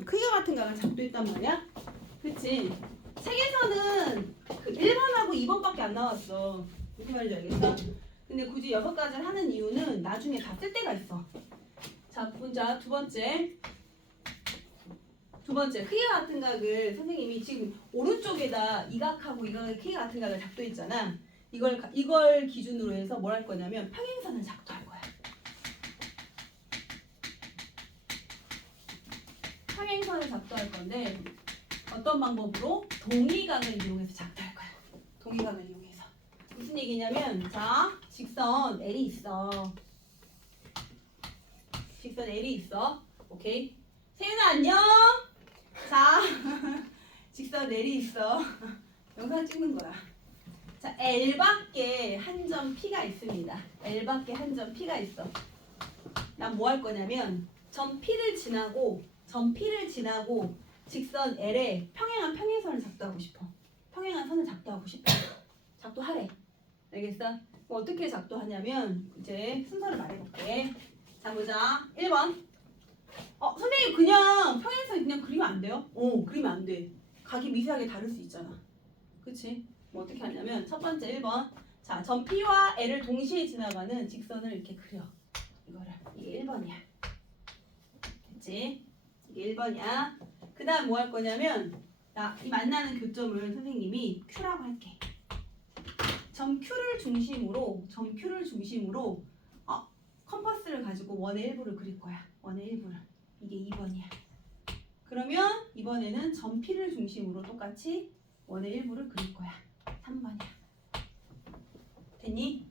크기가 같은 각을 작도했단 말이야. 그치? 책에서는 그 1번하고 2번밖에 안 나왔어. 무슨 말인지 알겠어? 근데 굳이 6가지를 하는 이유는 나중에 다 쓸 때가 있어. 자, 보자. 두 번째 크기가 같은 각을 선생님이 지금 오른쪽에다 이 각하고 이 각의 크기가 같은 각을 작도했잖아. 이걸 기준으로 해서 뭘 할 거냐면 평행선을 작도할 거야. 평행선을 작도할 건데 어떤 방법으로? 동의각을 이용해서 작도할 거야. 동의각을 이용해서. 무슨 얘기냐면 자, 직선 L이 있어. 직선 L이 있어. 오케이. 세윤아 안녕. 자, 직선 L이 있어. 영상 찍는 거야. 자, L밖에 한 점 P가 있습니다. L밖에 한 점 P가 있어. 난 뭐 할 거냐면 점 P를 지나고 직선 L에 평행한 평행선을 작도하고 싶어. 평행한 선을 작도하고 싶어. 작도하래. 알겠어? 그럼 어떻게 작도하냐면 이제 순서를 말해볼게. 자, 보자. 1번. 선생님 그냥 평행선 그냥 그리면 안 돼요? 그리면 안 돼. 각이 미세하게 다를 수 있잖아. 그치? 뭐 어떻게 하냐면 첫 번째 1번. 자, 점 P와 L을 동시에 지나가는 직선을 이렇게 그려. 이거를. 이게 1번이야. 됐지? 이게 1번이야. 그 다음 뭐 할 거냐면 이 만나는 교점을 선생님이 Q라고 할게. 점 Q를 중심으로 컴퍼스를 가지고 원의 일부를 그릴 거야. 원의 일부를. 이게 2번이야. 그러면 이번에는 점 P를 중심으로 똑같이 원의 일부를 그릴 거야. 3번이야. 됐니?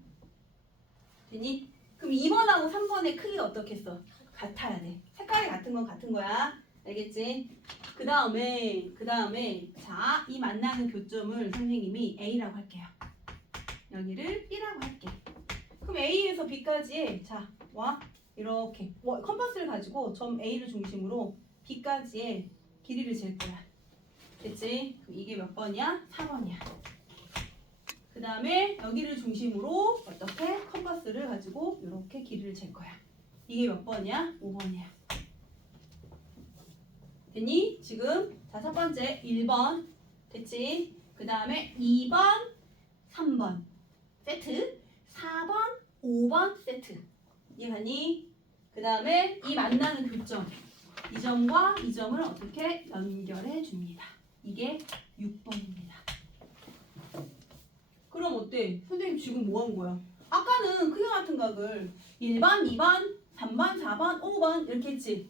그럼 2번하고 3번의 크기가 어떻겠어? 같아야 돼. 색깔이 같은 건 같은 거야. 알겠지? 그 다음에 자, 이 만나는 교점을 선생님이 A라고 할게요. 여기를 B라고 할게. 그럼 A에서 B까지의 자, 이렇게 컴퍼스를 가지고 점 A를 중심으로 B까지의 길이를 잴 거야. 됐지? 그럼 이게 몇 번이야? 4번이야. 그 다음에 여기를 중심으로 어떻게 컴퍼스를 가지고 이렇게 길이를 잴 거야. 이게 몇 번이야? 5번이야. 됐니? 지금 자, 첫 번째 1번 됐지? 그 다음에 2번 3번 세트 4번 5번 세트 이해가니? 그 다음에 이 만나는 교점 이 점과 이 점을 어떻게 연결해 줍니다. 이게 6번입니다. 그럼 어때? 선생님 지금 뭐 한 거야? 아까는 크기 같은 각을 1번, 2번, 3번, 4번, 5번 이렇게 했지?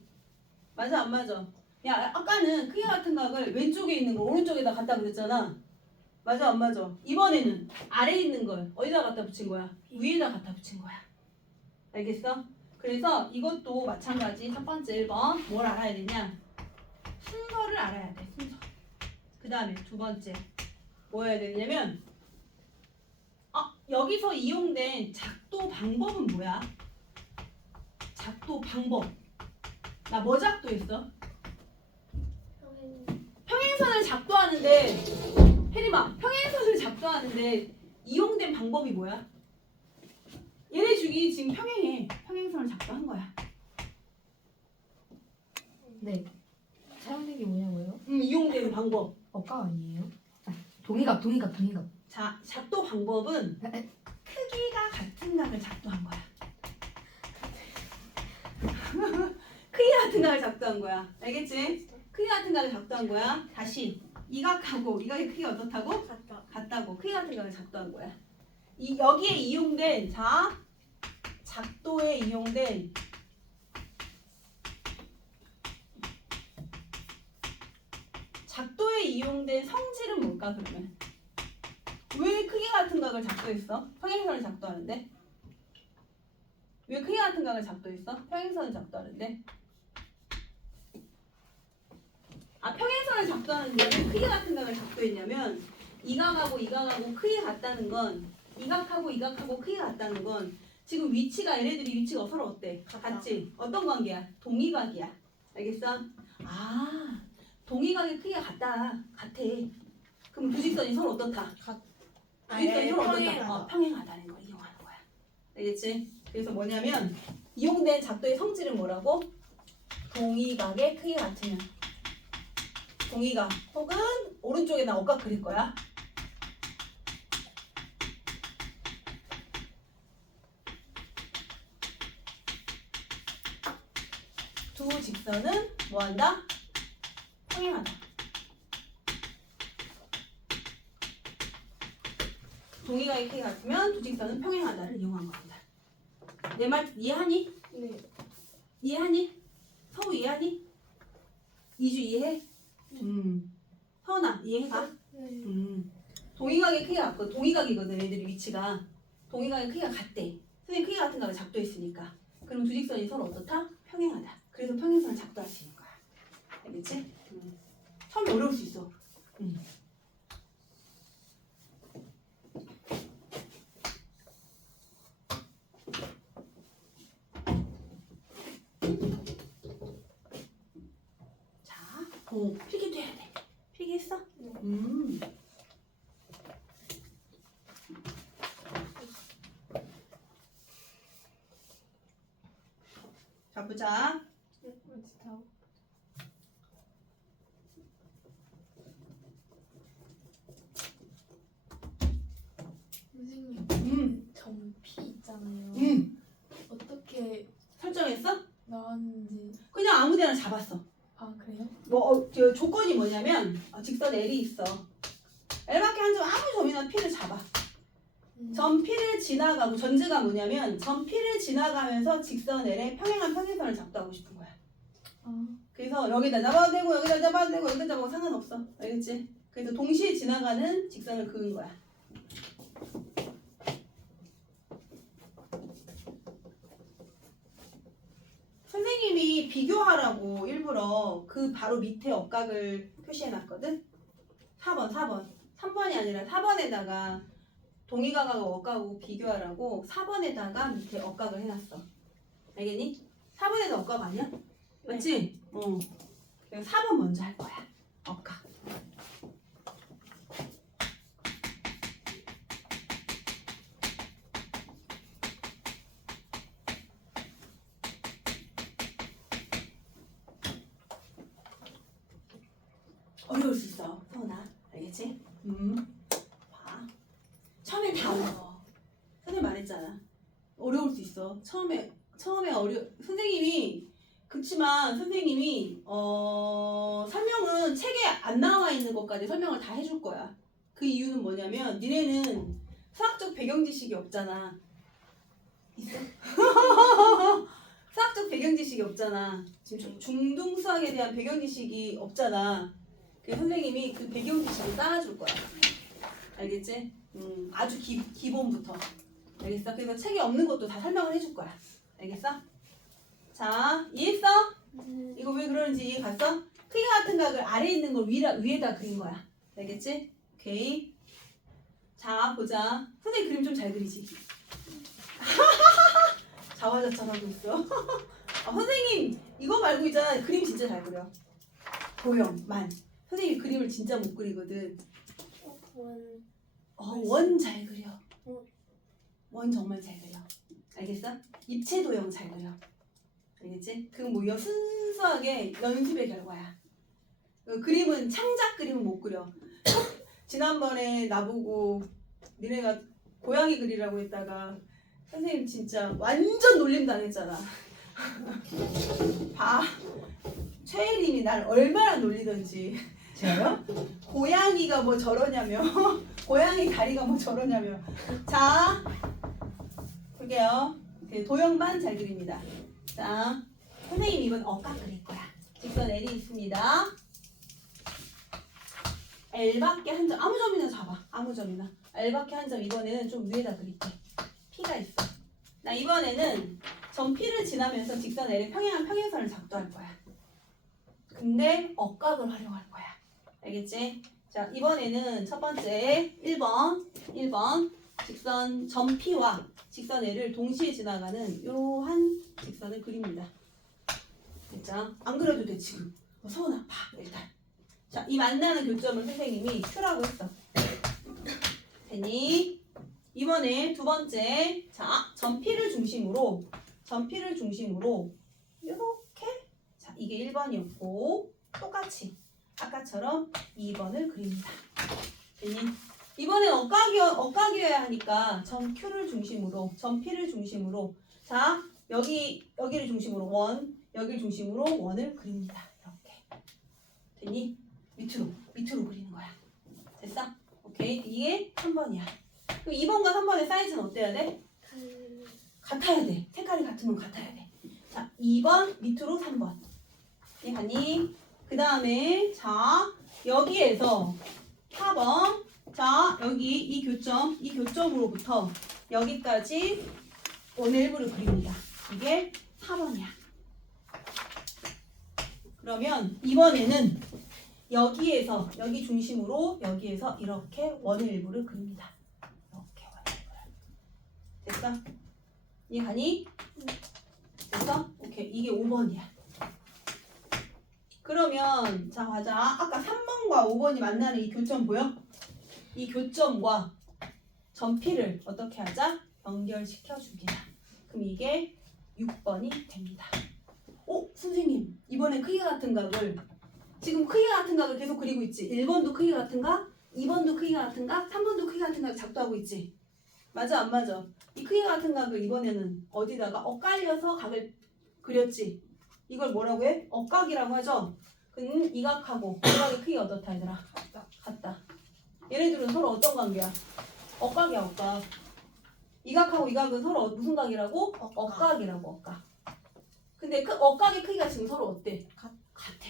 맞아 안 맞아? 야, 아까는 크기 같은 각을 왼쪽에 있는 걸 오른쪽에다 갖다 그랬잖아. 맞아 안 맞아? 이번에는 아래에 있는 걸 어디다 갖다 붙인 거야? 위에다 갖다 붙인 거야. 알겠어? 그래서 이것도 마찬가지 첫 번째 1번 뭘 알아야 되냐? 순서를 알아야 돼. 순서. 그 다음에 두 번째 뭐 해야 되냐면 여기서 이용된 작도 방법은 뭐야? 작도 방법. 나 뭐 작도했어? 평행선을 작도하는데 혜림아 평행선을 작도하는데 이용된 방법이 뭐야? 얘네 주기 지금 평행해. 평행선을 작도한 거야. 네. 사용된 게 뭐냐고요? 이용되는 방법. 억각 아니에요? 동의각. 자, 작도 방법은 크기가 같은 각을 작도한 거야. 크기 같은 각을 작도한 거야. 알겠지? 크기 같은 각을 작도한 거야. 다시 이 각하고 이 각의 크기가 어떻다고? 같다고. 크기 같은 각을 작도한 거야. 여기에 이용된 자 작도에 이용된 성질은 뭘까 그러면? 왜 크기 같은 각을 작도했어? 평행선을 작도하는데? 왜 크기 같은 각을 작도했어? 평행선을 작도하는데? 평행선을 작도하는데 왜 크기 같은 각을 작도했냐면 이 각하고 이 각하고 크기가 같다는 건 이 각하고 이 각하고 크기가 같다는 건 지금 얘네들이 위치가 서로 어때? 같지? 어떤 관계야? 동의각이야. 알겠어? 동의각의 크기가 같아. 그럼 두 직선이 서로 어떻다? 두 직선이 서로 어떻다? 평행하다는 거 이용하는 거야. 알겠지? 그래서 뭐냐면 이용된 작도의 성질은 뭐라고? 동의각의 크기가 같으면 동의각 혹은 오른쪽에다 억각 그릴 거야. 두 직선은 뭐한다? 평행하다. 동의각의 K 같으면 두 직선은 평행하다를 이용한 겁니다. 내 말 이해하니? 네. 이해하니? 서우 이해하니? 이주 이해해? 서은아 이해해가? 네. 동의각의 크기가 같고 동의각이거든. 애들이 위치가 동의각의 크기가 같대. 선생님 크기가 같은 각을 작도했으니까. 그럼 두 직선이 서로 어떻다? 평행하다. 그래서 평행선을 작도할 수 있는 거야. 알겠지? 처음에 어려울 수 있어. 자, 필기도 해야 돼. 필기했어? 네. 자, 보자. 선생님, 점피 있잖아요. 어떻게 설정했어? 나왔는지. 그냥 아무 데나 잡았어. 아, 그래요? 저 조건이 뭐냐면 직선 L이 있어. L밖에 한 점 아무 점이나 P를 잡아. 점 P를 지나가고 전제가 뭐냐면 점 P를 지나가면서 직선 L의 평행한 평행선을 작도하고 싶은 거야. 그래서 여기다 잡아도 되고 여기다 잡아도 되고 여기다 잡아도 상관없어. 알겠지? 그래서 동시에 지나가는 직선을 그은 거야. 선생님이 비교하라고 일부러 그 바로 밑에 억각을 표시해놨거든? 4번. 3번이 아니라 4번에다가 동의각하고 억각하고 비교하라고 4번에다가 밑에 억각을 해놨어. 알겠니? 4번에도 억각 아니야? 맞지? 그래서 4번 먼저 할 거야. 억각. 어려울 수 있어, 서은아. 알겠지? 봐. 처음엔 다 어려워. 선생님 말했잖아. 어려울 수 있어. 처음에 선생님이 그치만 선생님이 설명은 책에 안 나와 있는 것까지 설명을 다 해줄 거야. 그 이유는 뭐냐면 니네는 수학적 배경 지식이 없잖아. 있어? 수학적 배경 지식이 없잖아. 지금 중등 수학에 대한 배경 지식이 없잖아. 그래서 선생님이 그 배경 지식을 따라줄 거야. 알겠지? 아주 기본부터. 알겠어? 그래서 책에 없는 것도 다 설명을 해줄 거야. 알겠어? 자, 이해했어? 이거 왜 그러는지 이해 갔어? 크기가 같은 각을 아래에 있는 걸 위에다 그린 거야. 알겠지? 오케이. 자, 보자. 선생님 그림 좀 잘 그리지? 자화자찬하고 있어. 선생님 이거 말고 있잖아. 그림 진짜 잘 그려. 도형만. 선생님이 그림을 진짜 못 그리거든. 원 잘 그려. 원 정말 잘 그려. 알겠어? 입체 도형 잘 그려. 알겠지? 그건 뭐 순수하게 연습의 결과야. 그림은 창작 그림은 못 그려. 지난번에 나보고 니네가 고양이 그리라고 했다가 선생님 진짜 완전 놀림 당했잖아. 봐. 최혜림이 날 얼마나 놀리던지. 제가요? 고양이가 뭐 저러냐며. 고양이 다리가 뭐 저러냐며. 자, 볼게요. 도형만 잘 그립니다. 자, 선생님 이번 억각 그릴 거야. 직선 L이 있습니다. L밖에 한 점, 아무 점이나 잡아. 아무 점이나. L밖에 한 점 이번에는 좀 위에다 그릴게. P가 있어. 나 이번에는 점 P를 지나면서 직선 L의 평행한 평행선을 작도할 거야. 근데 억각을 활용할 거야. 알겠지? 자, 이번에는 첫 번째 1번 직선 점 P와 직선 L을 동시에 지나가는 이러한 직선을 그립니다. 됐죠? 안 그려도 돼 지금. 서은아 봐 일단. 자, 이 만나는 교점을 선생님이 Q라고 했어. 됐니? 이번에 두 번째, 자, 점 P를 중심으로 이렇게, 자, 이게 1번이었고 똑같이 아까처럼 2번을 그립니다. 됐니? 이번엔 억각이어야 하니까 점 Q를 중심으로, 점 P를 중심으로, 자 여기를 중심으로 원, 여기를 중심으로 원을 그립니다. 이렇게. 됐니? 밑으로 그리는 거야. 됐어? 오케이. 이게 3번이야. 그럼 2번과 3번의 사이즈는 어때야 돼? 같아야 돼. 색깔이 같으면 같아야 돼. 자, 2번 밑으로 3번. 이해가니? 그 다음에 자 여기에서 4번. 자 여기 이 교점으로부터 여기까지 원의 일부를 그립니다. 이게 4번이야. 그러면 이번에는 여기 중심으로 여기에서 이렇게 원의 일부를 그립니다. 이렇게 원의 일부를. 됐어? 이해가니? 됐어? 오케이. 이게 5번이야. 그러면 자 가자. 아까 3번과 5번이 만나는 이 교점 보여? 이 교점과 점 P를 어떻게 하자? 연결시켜 줍니다. 그럼 이게 6번이 됩니다. 선생님 이번에 크기가 같은 각을 지금 크기가 같은 각을 계속 그리고 있지. 1번도 크기가 같은가? 2번도 크기가 같은가? 3번도 크기가 같은 각을 작도하고 있지. 맞아 안 맞아? 이 크기가 같은 각을 이번에는 어디다가 엇갈려서 각을 그렸지. 이걸 뭐라고 해? 엇각이라고 하죠. 그럼 이 각하고 이 각의 크기가 어떻다 얘들아? 같다. 얘네들은 서로 어떤 관계야? 엇각이야 엇각. 이 각하고 이 각은 서로 무슨 각이라고? 엇각이라고 엇각. 근데 그 엇각의 크기가 지금 서로 어때? 같아.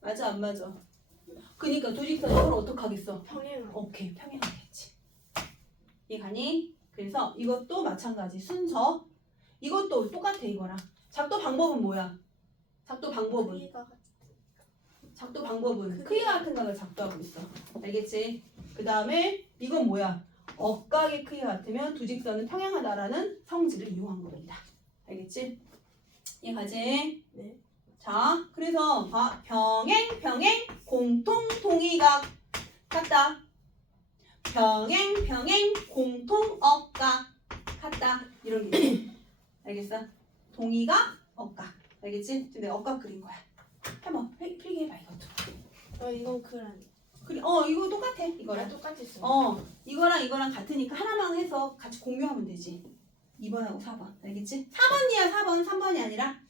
맞아 안 맞아? 그니까 두 직선이 서로 어떻게 하겠어? 평행. 오케이 평행하겠지. 이해가니? 그래서 이것도 마찬가지 순서. 이것도 똑같아 이거랑. 작도 방법은 뭐야? 작도 방법은 크기가 같은 각을 작도하고 있어. 알겠지? 그 다음에 이건 뭐야? 억각의 크기가 같으면 두 직선은 평행하다라는 성질을 이용한 겁니다. 알겠지? 이해가지? 네. 자, 그래서 평행, 공통, 동의각 같다. 평행, 공통, 억각 같다. 이런 게 있어. 알겠어? 동의각, 억각. 알겠지? 지금 내가 억각 그린 거야. 한번 필기해봐 이것도. 이건 그란. 그래, 이거 똑같아 이거랑. 똑같이 써. 이거랑 같으니까 하나만 해서 같이 공유하면 되지. 2번하고 4번. 알겠지? 4번이야 4번. 3번이 아니라.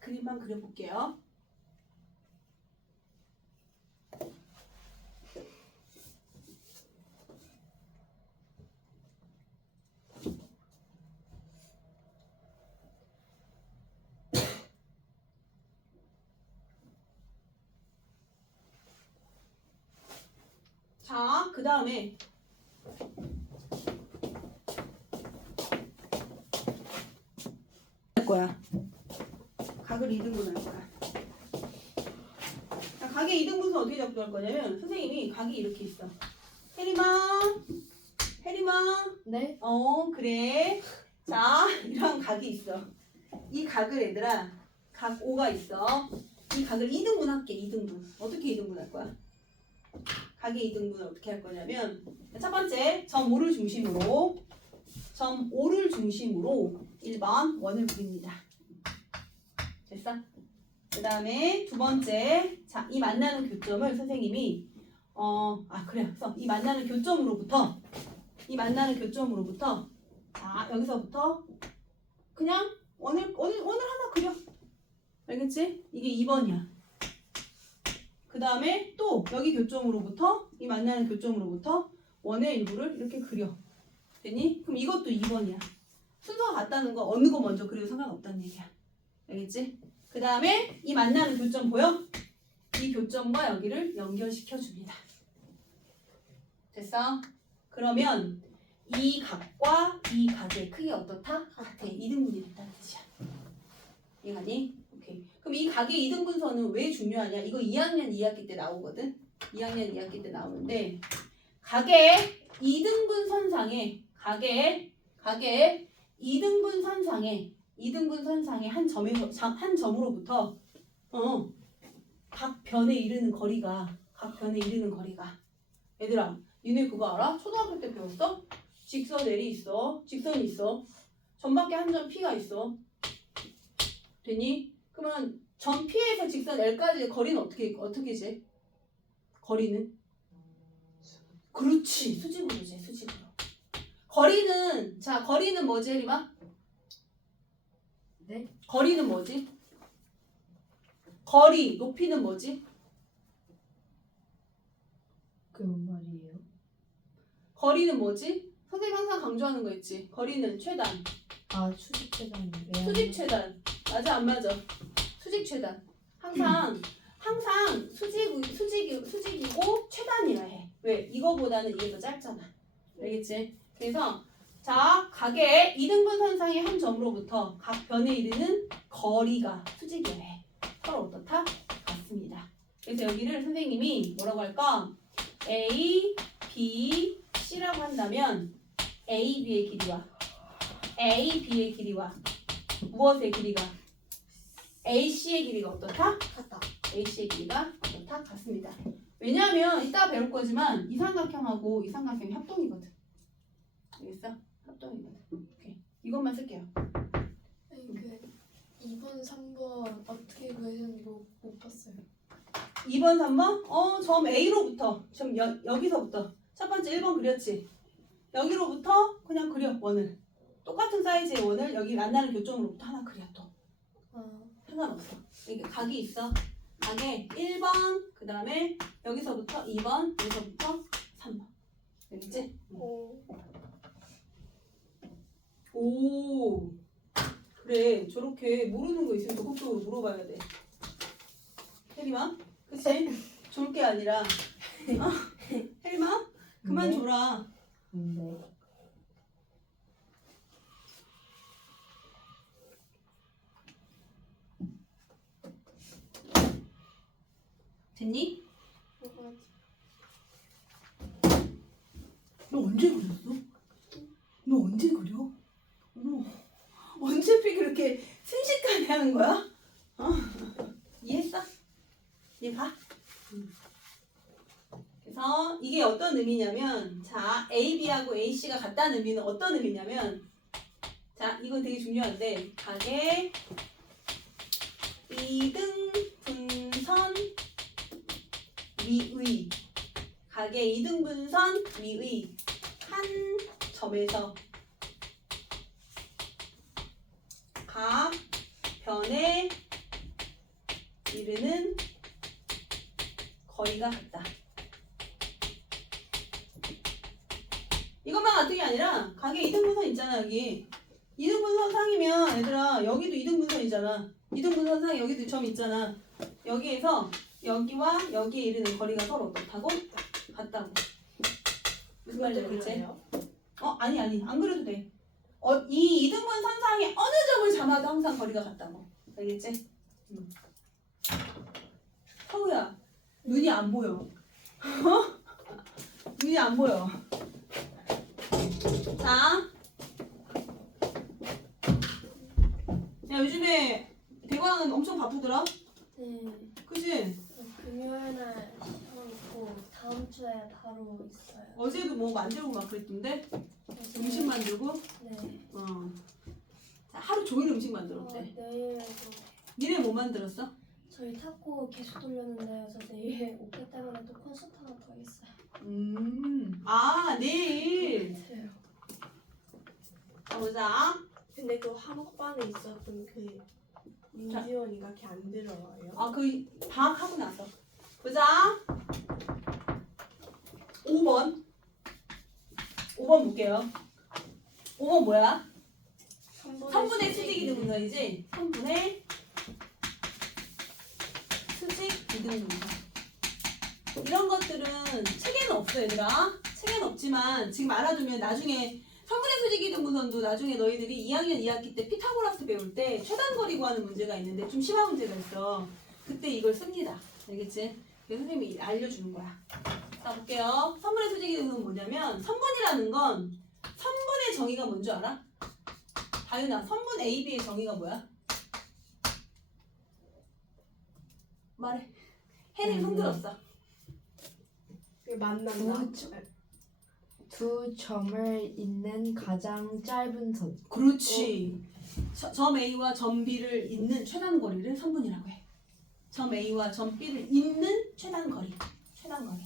그림만 그려볼게요. 자, 그 다음에 할 거야. 각을 2등분 할 거야. 자, 각의 2등분은 어떻게 작동할 거냐면 선생님이 각이 이렇게 있어. 혜림아 네. 그래. 자, 이런 각이 있어. 이 각을 얘들아 각 5가 있어. 이 각을 2등분 할게. 2등분. 어떻게 2등분 할 거야? 각의 2등분을 어떻게 할 거냐면 첫 번째 점 5를 중심으로 1번 원을 그립니다. 됐어? 그 다음에 두 번째 자, 이 만나는 교점을 선생님이 그래서 이 만나는 교점으로부터 자 여기서부터 그냥 원을 하나 그려. 알겠지? 이게 2번이야. 그 다음에 또 여기 교점으로부터 이 만나는 교점으로부터 원의 일부를 이렇게 그려. 됐니? 그럼 이것도 2번이야. 순서가 같다는 거 어느 거 먼저 그려도 상관없다는 얘기야. 알겠지? 그 다음에 이 만나는 교점 보여? 이 교점과 여기를 연결시켜 줍니다. 됐어? 그러면 이 각과 이 각의 크기가 어떻다? 같아. 2등분이 됐다는 뜻이야. 이해가니? 오케이. 그럼 이 각의 2등분선은 왜 중요하냐? 이거 2학년 2학기 때 나오거든. 2학년 2학기 때 나오는데 각의 2등분 선상에 각의 2등분 선상에 한 점으로부터 각 변에 이르는 거리가 얘들아 니네 그거 알아? 초등학교 때 배웠어? 직선 L이 있어. 직선이 있어. 점밖에 한 점 P가 있어. 됐니? 그러면 점 P에서 직선 L까지의 거리는 어떻게 재? 거리는? 그렇지. 수직으로 재. 수직으로. 거리는 뭐지 혜림아? 네? 거리는 뭐지? 거리, 높이는 뭐지? 그게 뭔 말이에요? 거리는 뭐지? 선생님 항상 강조하는 거 있지. 거리는 최단. 아, 수직 최단이요. 수직 최단. 맞아 안 맞아? 수직 최단. 항상 수직이고 최단이라 해. 왜? 이거보다는 이게 더 짧잖아. 알겠지? 그래서 자, 각의 2등분 선상의 한 점으로부터 각 변에 이르는 거리가 수직이라 해. 서로 어떻다? 같습니다. 그래서 여기를 선생님이 뭐라고 할까? A, B, C라고 한다면 A, B의 길이와 무엇의 길이가? AC의 길이가 어떻다? 같다. AC의 길이가 어떻다? 같습니다. 왜냐하면 이따가 배울 거지만 이 삼각형하고 이 삼각형이 합동이거든. 알겠어? 합동이거든. 오케이. 이것만 쓸게요. 아니 그 2번, 3번 어떻게 구해서는 이거 못 봤어요. 2번, 3번? 점 A로부터 여기서부터 첫 번째 1번 그렸지? 여기로부터 그냥 그려 원을. 똑같은 사이즈의 원을 여기 만나는 교점으로부터 하나 그려 또. 상관없어. 이게 각이 있어. 각에 1번, 그 다음에 여기서부터 2번, 여기서부터 3번. 알겠지? 오. 그래. 저렇게 모르는 거 있으면 적극적으로 물어봐야 돼. 혜림아? 그치? 좋을 게 아니라. 혜림아? 그만 네. 줘라. 네. 됐니? 너 언제 그렸어? 너 언제 그려? 어머, 언제 그렇게 순식간에 하는 거야? 이해했어? 이해 봐. 그래서 이게 어떤 의미냐면, 자, A, B하고 A, C가 같다는 의미는 어떤 의미냐면, 자, 이건 되게 중요한데, 각의 2등분선 위의, 각의 2등분선 위의 한 점에서 각 변에 이르는 거리가 같다. 이것만 같은 게 아니라 각의 2등분선 있잖아. 여기 2등분선 상이면 얘들아 여기도 2등분선이잖아. 2등분선 상에 여기도 점 있잖아. 여기에서 여기와 여기에 이르는 거리가 서로 어떻다고? 같다고. 무슨 말인지 알겠지? 아니 안 그래도 돼. 이 2등분 선상에 어느 점을 잡아도 항상 거리가 같다고. 알겠지? 서우야 눈이 안 보여. 눈이 안 보여. 자, 야 요즘에 대광은 엄청 바쁘더라. 네. 그치? 금요일 날 시험 있고 다음 주에 바로 있어요. 어제도 뭐 만들고 막 그랬던데? 음식 만들고? 네. 자, 하루 종일 음식 만들었대. 내일도 니네 뭐 만들었어? 저희 탁구 계속 돌렸는데요. 저 내일 오빠 때문에 또 콘서트 하나 더 있어요. 내일. 네. 가보자. 근데 그 한옥반에 있었던 그 민지원이가 걔 안 들어와요? 그 방학하고 나서. 보자. 5번. 5번 볼게요. 5번 뭐야? 3분의 수직 이등분선이지? 3분의 수직 이등분선. 이런 것들은 책에는 없어 얘들아. 책에는 없지만 지금 알아두면 나중에 3분의 수직 이등분선도 나중에 너희들이 2학년 2학기 때 피타고라스 배울 때 최단 거리 구하는 문제가 있는데 좀 심한 문제가 있어. 그때 이걸 씁니다. 알겠지? 그래서 선생님이 알려주는 거야. 자, 볼게요. 선분의 수직 이등분은 뭐냐면 선분이라는 건 선분의 정의가 뭔 줄 알아? 다윤아, 선분 AB의 정의가 뭐야? 말해. 혜린이 손 들었어. 그게 만난다. 두 점을 잇는 가장 짧은 선. 그렇지. 점 A와 점 B를 잇는 최단 거리를 선분이라고 해. 점 A와 점 B를 잇는 최단 거리. 최단 거리.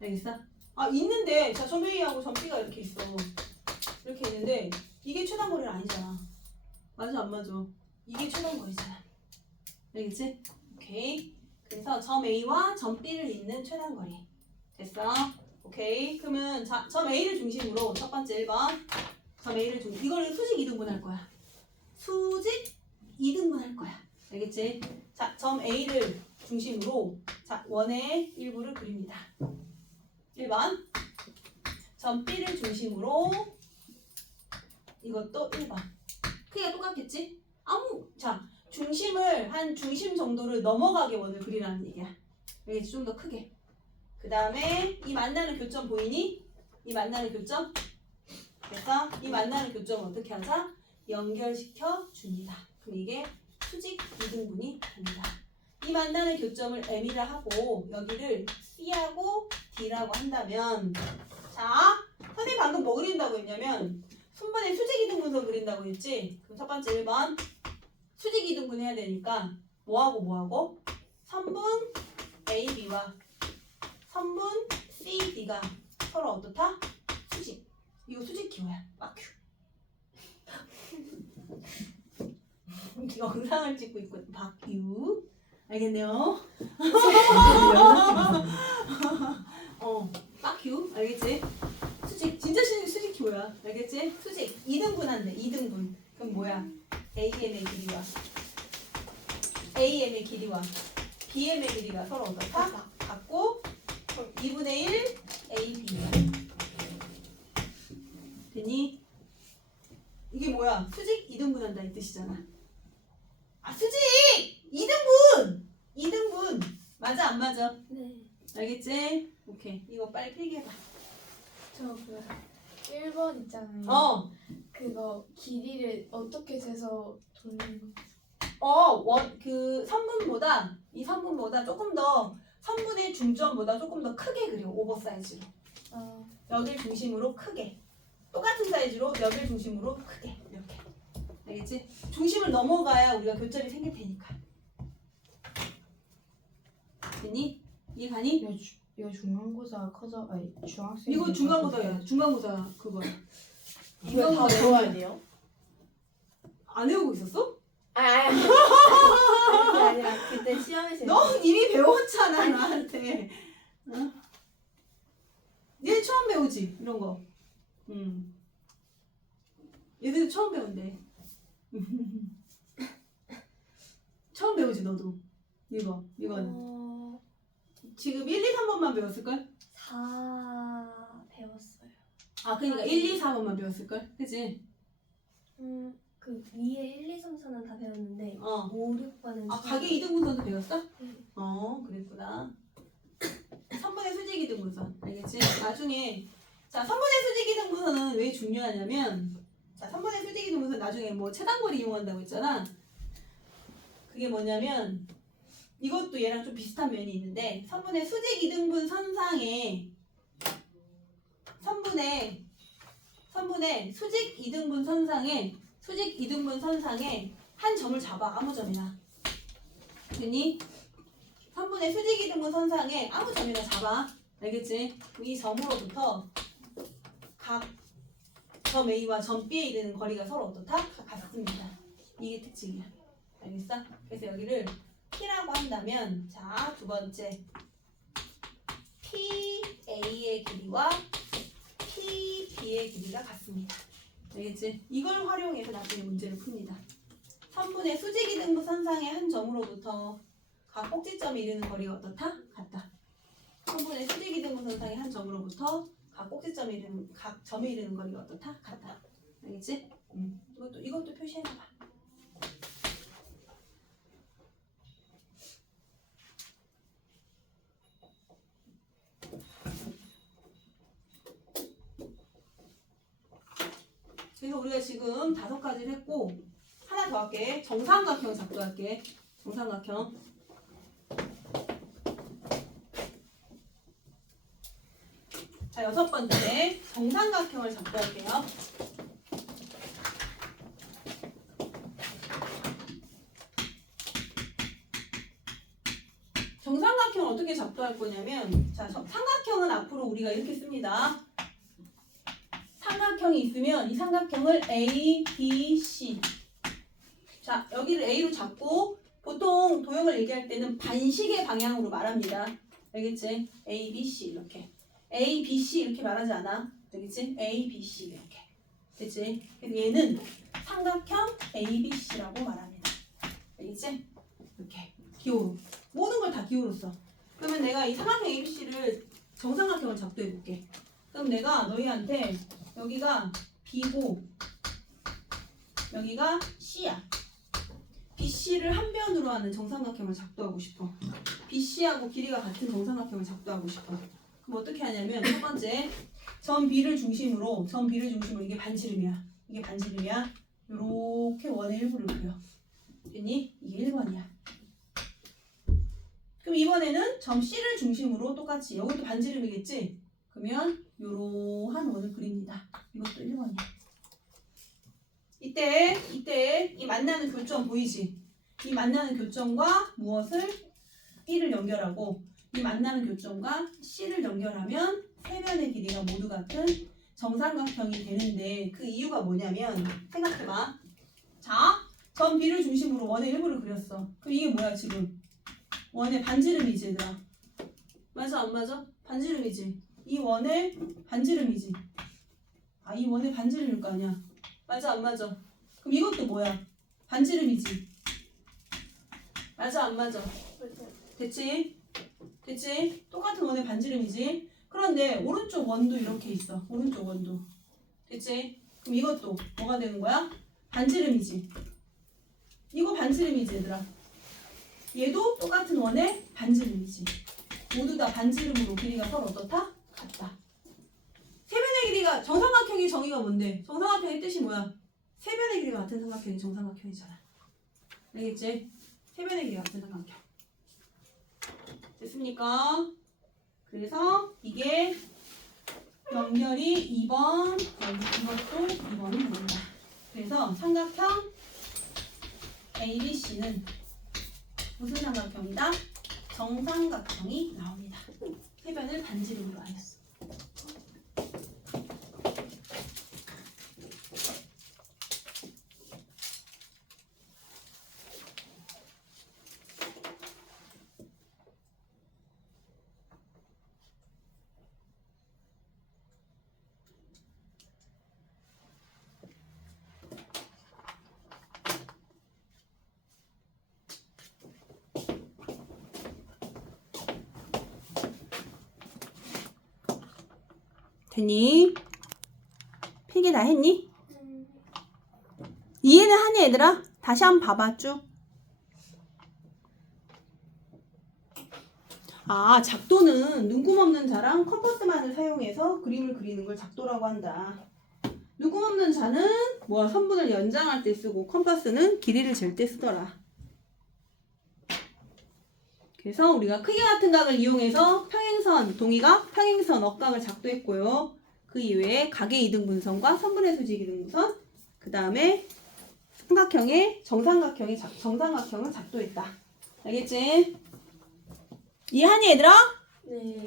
알겠어? 아, 있는데, 자, 점 A하고 점 B가 이렇게 있어. 이렇게 있는데, 이게 최단 거리는 아니잖아. 맞아, 안 맞아? 이게 최단 거리잖아. 알겠지? 오케이. 그래서 점 A와 점 B를 잇는 최단 거리. 됐어? 오케이. 그러면, 자, 점 A를 중심으로, 첫 번째 1번. 점 A를 이거를 수직 이등분 할 거야. 수직 이등분 할 거야. 알겠지? 자, 점 A를 중심으로, 자, 원의 일부를 그립니다. 1번. 점 B를 중심으로 이것도 1번. 크기가 똑같겠지? 자, 중심을 한 중심 정도를 넘어가게 원을 그리라는 얘기야. 알겠지? 좀 더 크게. 그 다음에 이 만나는 교점 보이니? 이 만나는 교점? 됐어? 이 만나는 교점 어떻게 하자? 연결시켜 줍니다. 그럼 이게 수직 이등분이 됩니다. 이 만나는 교점을 M이라 하고 여기를 C하고 D라고 한다면, 자, 선생님 방금 뭐 그린다고 했냐면 순번에 수직 이등분선 그린다고 했지? 그럼 첫 번째 1번 수직 이등분 해야 되니까 뭐하고 선분 AB와 선분 CD가 서로 어떻다? 수직. 이거 수직 기호야. 빡큐. 영상을 찍고 있거든. 박유. 알겠네요? 빡큐. 알겠지? 수직. 진짜 수직 기호야. 알겠지? 수직. 2등분 한대. 2등분. 그럼 뭐야? AM의 길이와 AM의 길이와 BM의 길이가 서로 어떻다? 같고 2분의 1 AB야. 됐니? 이게 뭐야? 수직 2등분 한다 이 뜻이잖아. 아, 수직! 2등분! 2등분! 맞아 안 맞아? 네. 알겠지? 오케이. 이거 빨리 필기해봐. 저 1번 있잖아요. 그거 길이를 어떻게 재서 돌리는 거? 그 선분보다 이 선분보다 조금 더 선분의 중점보다 조금 더 크게 그려. 오버사이즈로. 여길 중심으로 크게. 똑같은 사이즈로 여길 중심으로 크게. 이렇게. 알겠지? 중심을 넘어가야 우리가 교점이 생길 테니까. 됐니? 이해 가니? 이거 중간고사 커져 아니 중학생. 이거 중간고사야. 중간고사 그거야. 이거 다 외워야 돼요? 안 외우고 있었어? 아니 그게 아니라 그때 시험에서 너 이미 배웠잖아 나한테. 응? 얘 처음 배우지 이런 거. 얘들 처음 배운대. 처음 배우지 너도. 이건 지금 1, 2, 3번만 배웠을걸? 4 배웠어요. 아 그러니까 1, 2, 4번만 배웠을걸? 그치? 그 위에 1, 2, 3, 4는 다 배웠는데 5, 6번은 아 가계 이등분선도 배웠어? 응. 그랬구나. 3분의 수직 이등분선 알겠지? 나중에 자 3분의 수직 이등분선은 왜 중요하냐면 자 3분의 수직 이등분선 나중에 뭐 최단거리 이용한다고 했잖아. 그게 뭐냐면 이것도 얘랑 좀 비슷한 면이 있는데 3분의 수직 이등분 선상에 선분의 수직 이등분 선상에 한 점을 잡아. 아무 점이나. 됐니? 선분의 수직 이등분 선상에 아무 점이나 잡아. 알겠지? 이 점으로부터 각 점 A와 점 B에 이르는 거리가 서로 어떻다? 같습니다. 이게 특징이야. 알겠어? 그래서 여기를 P라고 한다면 자, 두 번째 PA의 길이와 PB의 길이가 같습니다. 알겠지? 이걸 활용해서 나중에 문제를 풉니다. 선분의 수직 이등분 선상의 한 점으로부터 각 꼭지점이 이르는 거리가 어떻다? 같다. 선분의 수직 이등분 선상의 한 점으로부터 각 꼭지점이 이르는 각 점이 이르는 거리가 어떻다? 같다. 알겠지? 이것도 표시해놔봐. 그래서 우리가 지금 5가지를 했고 하나 더 할게. 정삼각형 작도할게. 정삼각형. 자, 6번째 정삼각형을 작도할게요. 정삼각형 어떻게 작도할 거냐면, 자, 삼각형은 앞으로 우리가 이렇게 씁니다. 삼각형이 있으면 이 삼각형을 A, B, C. 자, 여기를 A로 잡고 보통 도형을 얘기할 때는 반식의 방향으로 말합니다. 알겠지? A, B, C 이렇게. A, B, C 이렇게 말하지 않아. 알겠지? A, B, C 이렇게. 됐지? 그래서 얘는 삼각형 A, B, C라고 말합니다. 알겠지? 이렇게. 기호로. 모든 걸 다 기호로 써. 그러면 내가 이 삼각형 A, B, C를 정삼각형을 작도해 볼게. 그럼 내가 너희한테 여기가 B고 여기가 C야. BC를 한 변으로 하는 정삼각형을 작도하고 싶어. BC하고 길이가 같은 정삼각형을 작도하고 싶어. 그럼 어떻게 하냐면 첫 번째 점 B를 중심으로 이게 반지름이야. 이게 반지름이야. 요렇게 원의 일부를 그려. 됐니? 이게 1번이야. 그럼 이번에는 점 C를 중심으로 똑같이 여기도 반지름이겠지? 그러면 요러한 원을 그립니다. 이것도 1번이야. 이때 이 만나는 교점 보이지? 이 만나는 교점과 무엇을? B를 연결하고 이 만나는 교점과 C를 연결하면 세 변의 길이가 모두 같은 정삼각형이 되는데 그 이유가 뭐냐면 생각해봐. 자, 점 B를 중심으로 원의 일부를 그렸어. 그럼 이게 뭐야 지금? 원의 반지름이지 얘들아. 맞아 안 맞아? 반지름이지. 이 원의 반지름이지. 아, 이 원의 반지름일 거 아니야. 맞아 안 맞아? 그럼 이것도 뭐야? 반지름이지. 맞아 안 맞아? 됐지? 됐지? 똑같은 원의 반지름이지. 그런데 오른쪽 원도 이렇게 있어. 오른쪽 원도. 됐지? 그럼 이것도 뭐가 되는 거야? 반지름이지. 이거 반지름이지 얘들아. 얘도 똑같은 원의 반지름이지. 모두 다 반지름으로 길이가 서로 어떻다? 같다. 세 변의 길이가 정삼각형의 정의가 뭔데? 정삼각형의 뜻이 뭐야? 세 변의 길이가 같은 삼각형이 정삼각형이잖아. 알겠지? 세 변의 길이가 같은 삼각형. 됐습니까? 그래서 이게 연결이 2번, 이것도 2번이 된다. 그래서 삼각형 ABC는 무슨 삼각형이다? 정삼각형이 나옵니다. 세 변을 반지름으로 하였어. 됐니? 필기 다 했니? 이해는 하니 얘들아? 다시 한번 봐봐 쭉. 아, 작도는 눈금 없는 자랑 컴퍼스만을 사용해서 그림을 그리는 걸 작도라고 한다. 눈금 없는 자는 뭐 선분을 연장할 때 쓰고 컴퍼스는 길이를 잴 때 쓰더라. 그래서 우리가 크기 같은 각을 이용해서 평행선, 동의각, 평행선, 억각을 작도했고요. 그 이외에 각의 이등분선과 선분의 수직 이등분선, 그 다음에 삼각형의 정삼각형을 작도했다. 알겠지? 이해하니 얘들아? 네.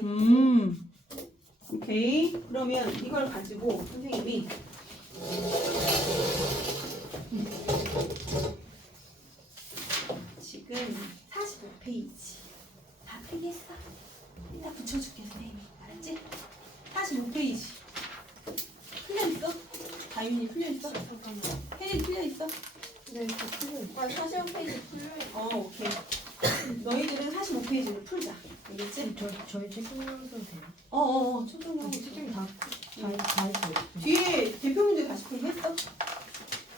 오케이. 그러면 이걸 가지고 선생님이 지금 45페이지 다 필기했어. 이따 붙여줄게 선생님이. 알았지? 45페이지 풀려있어? 다윤이 풀려있어? 잠깐만. 혜리 풀려있어? 네, 저 틀려. 아, 45페이지 풀려. 오케이. 너희들은 45페이지를 풀자. 알겠지? 저희 책임하면서 돼요. 초등학교 책임 다 했어요. 뒤에 대표 문제 다시 풀기 했어?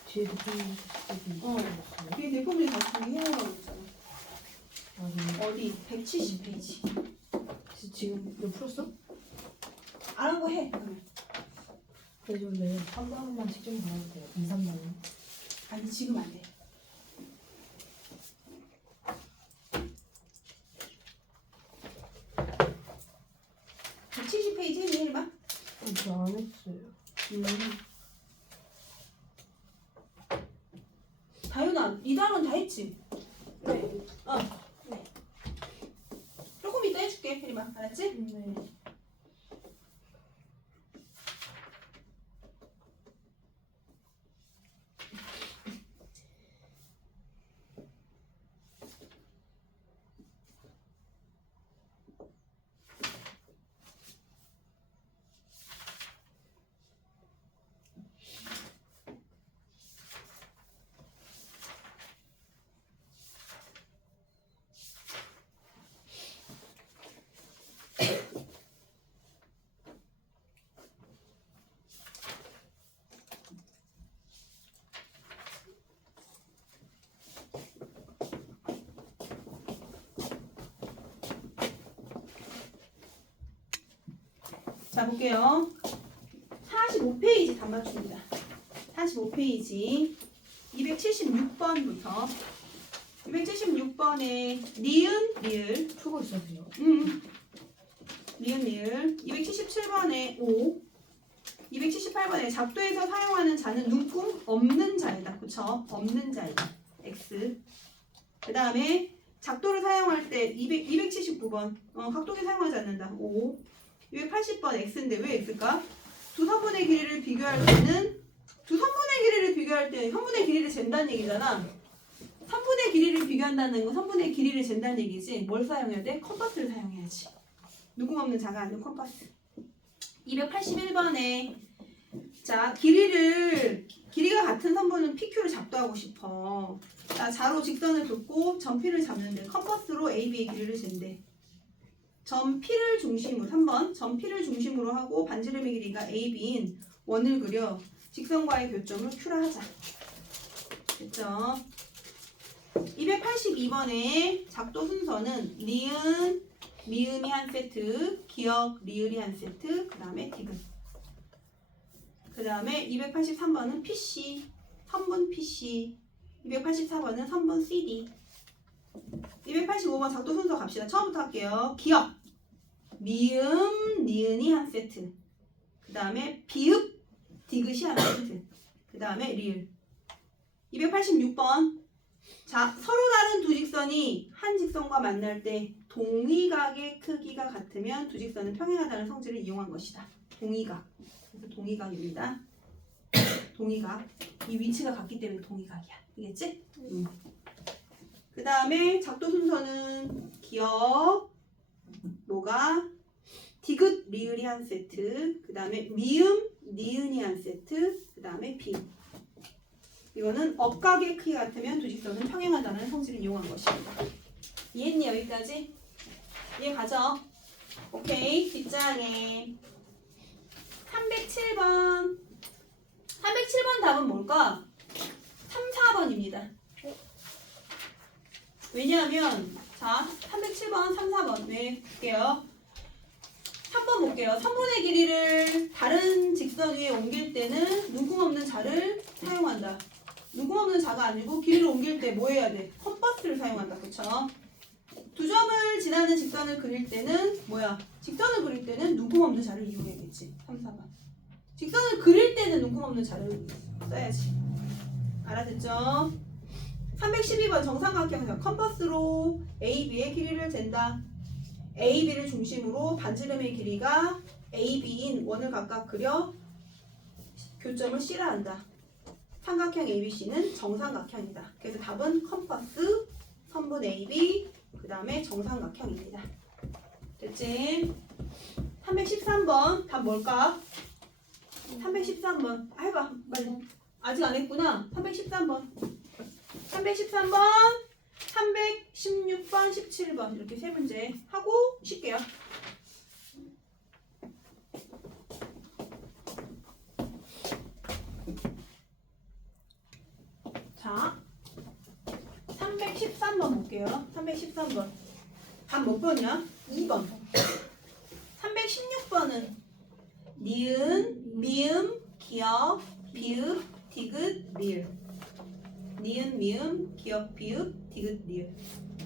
뒤에 대표님 뒤에 대표 문제 다시 풀기 해오라고 했잖아. 네. 어디? 170페이지. 지금 이거 풀었어? 안 한 거 해. 그러면. 그래서 오늘 3번만씩 좀 봐도 돼요. 2, 3번은. 아니 지금 안 돼. 그 70페이지 했니 혜림아? 저안 했어요. 다윤아 이 단원 다 했지? 네. 조금 이따 해줄게 혜림아 알았지? 네. 자 볼게요. 45페이지 단맞춤입니다. 45페이지 276번부터 276번에 니은 리을 풀고 있어도 돼요. 니은 리을 277번에 오 278번에 작도에서 사용하는 자는 눈금 없는 자이다. 그쵸? 없는 자이다. X 그 다음에 작도를 사용할 때 279번 각도기 사용하지 않는다. O 280번 X인데 왜 X일까? 두 선분의 길이를 비교할 때는 두 선분의 길이를 비교할 때 선분의 길이를 잰다는 얘기잖아. 선분의 길이를 비교한다는 건 선분의 길이를 잰다는 얘기지. 뭘 사용해야 돼? 컴파스를 사용해야지. 누구 없는 자가 아니고 컴파스. 281번에 자 길이가 같은 선분은 PQ를 작도하고 싶어. 자 자로 직선을 긋고 점 P를 잡는데 컴파스로 AB의 길이를 잰대. 점 P를 중심으로 3번 점 P를 중심으로 하고 반지름의 길이가 AB인 원을 그려 직선과의 교점을 Q라 하자. 됐죠? 282번에 작도 순서는 니은, 미음이 한 세트, 기역, 리을이 한 세트, 그 다음에 디귿. 그 다음에 283번은 PC, 선분 PC, 284번은 선분 CD. 285번 작도 순서 갑시다. 처음부터 할게요. 기역, 미음, 니은이 한 세트. 그 다음에 비읍, 디귿이 한 세트. 그 다음에 리을. 286번. 자, 서로 다른 두 직선이 한 직선과 만날 때 동위각의 크기가 같으면 두 직선은 평행하다는 성질을 이용한 것이다. 동위각. 그래서 동위각입니다. 동위각. 이 위치가 같기 때문에 동위각이야. 알겠지? 그 다음에 작도 순서는 기역, 로가, 디귿, 리을이 한 세트, 그 다음에 미음, 니은이 한 세트, 그 다음에 비음. 이거는 억각의 크기 같으면 두 직선은 평행하다는 성질을 이용한 것입니다. 이해했니 여기까지? 이해 가죠? 오케이. 뒷장에 307번 307번 답은 뭘까? 3, 4번입니다. 왜냐하면 자 307번 3, 4번 네 볼게요. 3번 볼게요. 선분의 길이를 다른 직선 위에 옮길 때는 눈금 없는 자를 사용한다. 눈금 없는 자가 아니고 길이를 옮길 때 뭐 해야 돼? 컴파스를 사용한다. 그쵸? 두 점을 지나는 직선을 그릴 때는 뭐야? 직선을 그릴 때는 눈금 없는 자를 이용해야겠지. 3, 4번. 직선을 그릴 때는 눈금 없는 자를 써야지. 알아듣죠? 312번 정삼각형에서 컴파스로 AB의 길이를 잰다. AB를 중심으로 반지름의 길이가 AB인 원을 각각 그려 교점을 C라 한다. 삼각형 ABC는 정삼각형이다. 그래서 답은 컴파스, 선분 AB, 그 다음에 정삼각형입니다. 됐지? 313번 답 뭘까? 313번 해봐 빨리. 아직 안 했구나. 313번 313번 316번 17번 이렇게 세 문제 하고 쉴게요. 자 313번 볼게요. 313번 답 몇 번이야? 2번. 316번은 니은, 미음, 기역, 비읍, 디귿, 리을. 니은, 미음, 기역, 비읍, 디귿, 리을.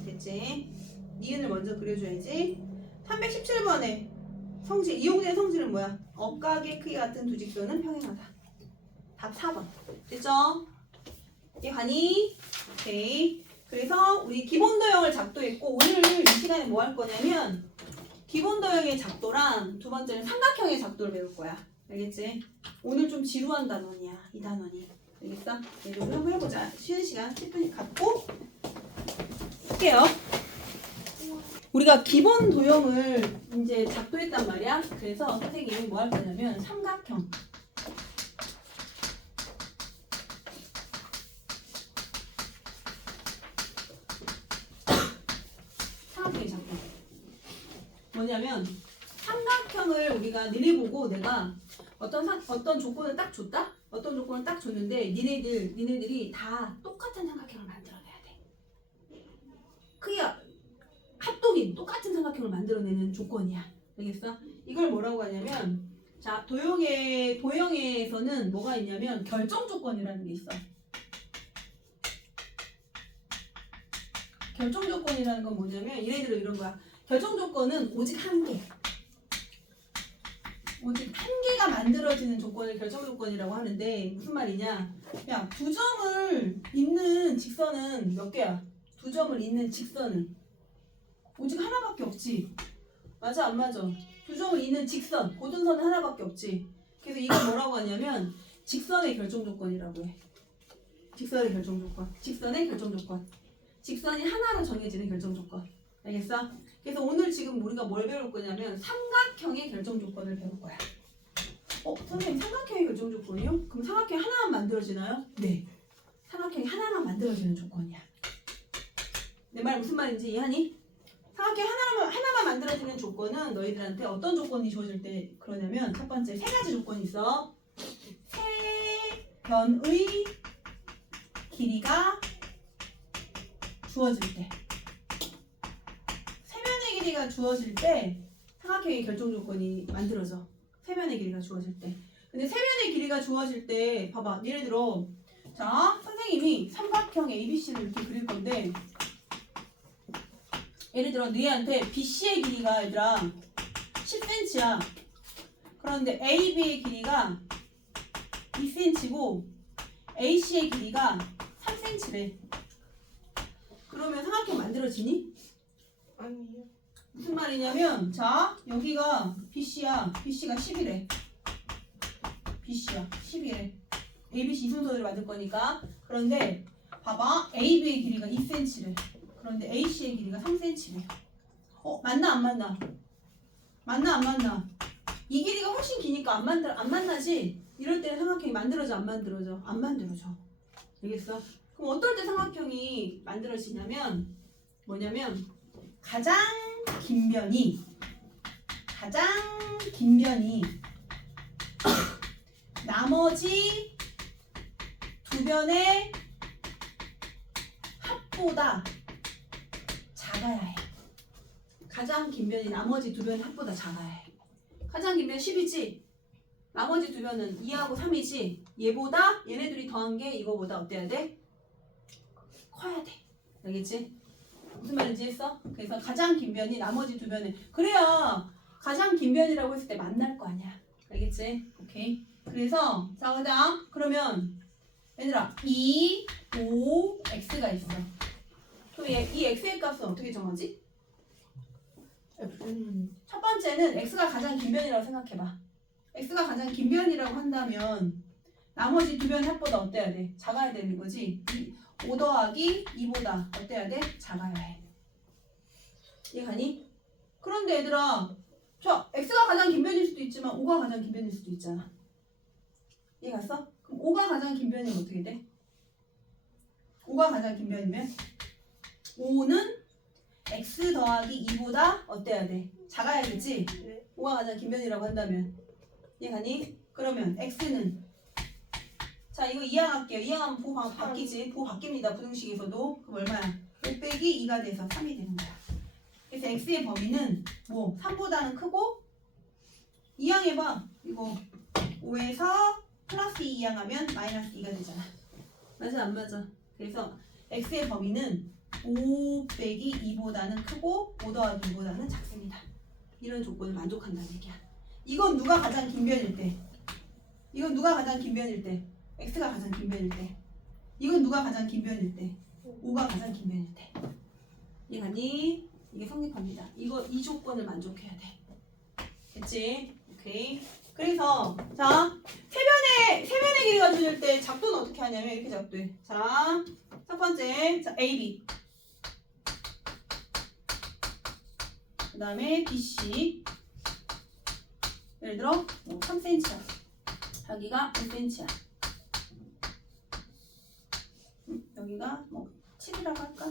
됐지? 니은을 먼저 그려줘야지. 317번에 성질, 이용된 성질은 뭐야? 억각의 크기 같은 두 직선은 평행하다. 답 4번. 됐죠? 이게 가니? 오케이. 그래서 우리 기본도형을 작도했고 오늘 이 시간에 뭐 할 거냐면 기본도형의 작도랑 두 번째는 삼각형의 작도를 배울 거야. 알겠지? 오늘 좀 지루한 단원이야. 이 단원이. 알겠어? 이제 우리 한번 해보자. 쉬는 시간 10분 갖고 할게요. 우리가 기본 도형을 이제 작도했단 말이야. 그래서 선생님이 뭐 할 거냐면 삼각형. 삼각형이 작도. 뭐냐면 삼각형을 우리가 니네 보고 내가 어떤 조건을 딱 줬다? 어떤 조건을 딱 줬는데 니네들이 다 똑같은 삼각형을 만들어내야 돼. 크기가 합동인 똑같은 삼각형을 만들어내는 조건이야. 알겠어? 이걸 뭐라고 하냐면 자 도형에서는 뭐가 있냐면 결정 조건이라는 게 있어. 결정 조건이라는 건 뭐냐면 얘네들은 이런 거야. 결정 조건은 오직 한 개. 오직 한 개가 만들어지는 조건을 결정 조건이라고 하는데 무슨 말이냐? 야, 두 점을 잇는 직선은 몇 개야? 두 점을 잇는 직선은 오직 하나밖에 없지. 맞아 안 맞아? 두 점을 잇는 직선, 고등선은 하나밖에 없지. 그래서 이걸 뭐라고 하냐면 직선의 결정 조건이라고 해. 직선의 결정 조건. 직선의 결정 조건. 직선이 하나로 정해지는 결정 조건. 알겠어? 그래서 오늘 지금 우리가 뭘 배울 거냐면 삼각형의 결정 조건을 배울 거야. 선생님 삼각형의 결정 조건이요? 그럼 삼각형이 하나만 만들어지나요? 네. 삼각형이 하나만 만들어지는 조건이야. 내 말 무슨 말인지 이해하니? 삼각형이 하나만 만들어지는 조건은 너희들한테 어떤 조건이 주어질 때 그러냐면 첫 번째 세 가지 조건이 있어. 세 변의 길이가 주어질 때. 세변의 길이가 주어질 때 삼각형의 결정 조건이 만들어져. 세변의 길이가 주어질 때. 근데 세변의 길이가 주어질 때 봐봐. 예를 들어 자 선생님이 삼각형 ABC를 이렇게 그릴 건데 예를 들어 너희한테 BC의 길이가 얘들아 10cm야. 그런데 AB의 길이가 2cm고 AC의 길이가 3cm래. 그러면 삼각형 만들어지니? 아니요. 무슨 말이냐면 자 여기가 BC야. BC가 10이래. BC야 10이래. ABC 순서대로 만들 거니까. 그런데 봐봐 AB의 길이가 2cm래. 그런데 AC의 길이가 3cm래. 맞나 안 맞나? 맞나 안 맞나? 이 길이가 훨씬 기니까 안 만나지? 이럴 때는 삼각형이 만들어져 안 만들어져? 안 만들어져. 알겠어? 그럼 어떨 때 삼각형이 만들어지냐면 뭐냐면 가장 긴 변이 나머지 두 변의 합보다 작아야 해. 가장 긴 변이 나머지 두 변의 합보다 작아야 해. 가장 긴 변 10이지? 나머지 두 변은 2하고 3이지? 얘네들이 더한 게 이거보다 어때야 돼? 커야 돼. 알겠지? 무슨 말인지 했어? 그래서 가장 긴 변이 나머지 두 변에 그래야 가장 긴 변이라고 했을 때 만날 거 아니야. 알겠지? 오케이. 그래서 자 그다음 그러면 얘들아 2, 5, x가 있어. 그럼 이 x의 값은 어떻게 정하지? 첫 번째는 x가 가장 긴 변이라고 생각해봐. x가 가장 긴 변이라고 한다면 나머지 두 변의 합보다 어때야 돼? 작아야 되는 거지. 5 더하기 2보다 어때야 돼? 작아야 해. 이해가니? 그런데 얘들아 자 x가 가장 긴 변일 수도 있지만 5가 가장 긴 변일 수도 있잖아. 이해갔어? 그럼 5가 가장 긴 변이면 어떻게 돼? 5가 가장 긴 변이면 5는 x 더하기 2보다 어때야 돼? 작아야겠지? 네. 5가 가장 긴 변이라고 한다면 이해가니? 그러면 x는 자 이거 이항할게요. 이항하면 보 바뀌지. 보 바뀝니다. 부등식에서도. 그럼 얼마야? 5 빼기 2가 돼서 3이 되는 거야. 그래서 x의 범위는 뭐 3보다는 크고 이항해봐. 이거 5에서 플러스 2 이항하면 마이너스 2가 되잖아. 맞아 안 맞아? 그래서 x의 범위는 5 빼기 2보다는 크고 5 더하기 2보다는 작습니다. 이런 조건을 만족한다는 얘기야. 이건 누가 가장 긴 변일 때? 이건 누가 가장 긴 변일 때? x가 가장 긴 변일 때. 이건 누가 가장 긴 변일 때? 5가 가장 긴 변일 때. 이해가니? 이게 성립합니다. 이 조건을 만족해야 돼. 됐지? 오케이. 그래서 자 세변의 길이가 주어질 때 작도는 어떻게 하냐면 이렇게 작도해. 자, 첫 번째 자 AB 그 다음에 BC 예를 들어 뭐 3cm야. 여기가 5cm야. 여기가 뭐 7이라고 할까?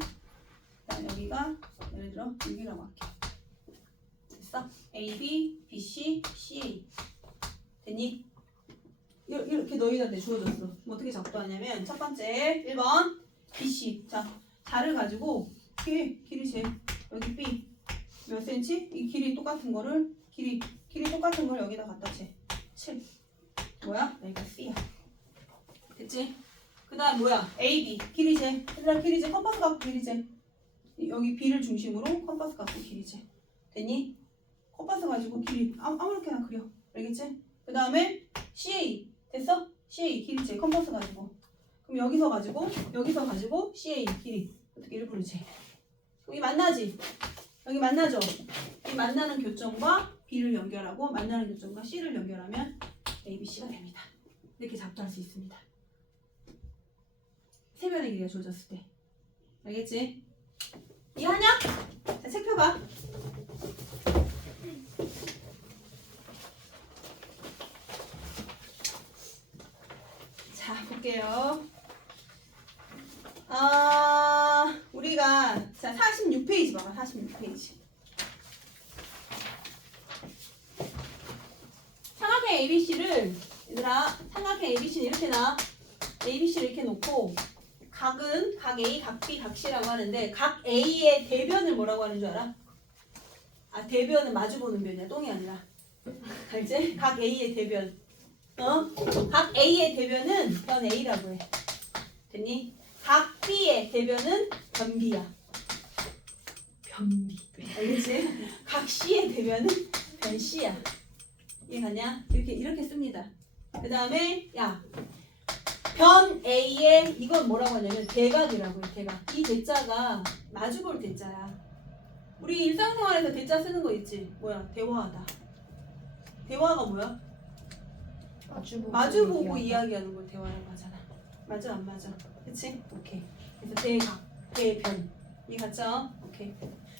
그다음 여기가 예를 들어 6이라고 할게. 됐어? AB, BC, CA 됐니? 이렇게 너희한테 주어졌어. 뭐 어떻게 작도하냐면 첫 번째 1번 BC 자 자를 가지고 길이 재 여기 B 몇 센치? 이 길이 똑같은 거를 길이 똑같은 걸 여기다 갖다 재 7 뭐야? 여기가 C야. 됐지? 그 다음 뭐야? AB 길이 재 얘들아 길이 재 컴파스 갖고 길이 재 여기 B를 중심으로 컴파스 갖고 길이 재 됐니? 컴파스 가지고 길이 아무렇게나 그려 알겠지? 그 다음에 CA 됐어? CA 길이 재 컴파스 가지고 그럼 여기서 가지고 CA 길이 어떻게 1분을 재 여기 만나지? 여기 만나죠? 이 만나는 교점과 B를 연결하고 만나는 교점과 C를 연결하면 ABC가 됩니다. 이렇게 작도할 수 있습니다. 세변의 길이가 주어졌을 때 알겠지? 이해하냐? 자, 책 펴봐. 자, 볼게요. 우리가 자 46페이지 봐봐. 46페이지. 삼각형 ABC를 얘들아 삼각형 ABC는 이렇게 놔. ABC를 이렇게 놓고 각은 각 A, 각 B, 각 C라고 하는데 각 A의 대변을 뭐라고 하는 줄 알아? 아 대변은 마주보는 변이야. 똥이 아니라. 알지? 각 A의 대변. 각 A의 대변은 변 A라고 해. 됐니? 각 B의 대변은 변 B야. 변 B. 알겠지? 각 C의 대변은 변 C야. 이해가냐? 이렇게 씁니다. 그 다음에 변 A의 이건 뭐라고 하냐면 대각이라고 해. 대각. 이 대자가 마주볼 대자야. 우리 일상생활에서 대자 쓰는 거 있지? 뭐야? 대화하다. 대화가 뭐야? 마주보고 이야기하는 걸 대화라고 하잖아. 맞아 안 맞아? 그치? 오케이. 그래서 대각, 대변 이해갔죠? 오케이.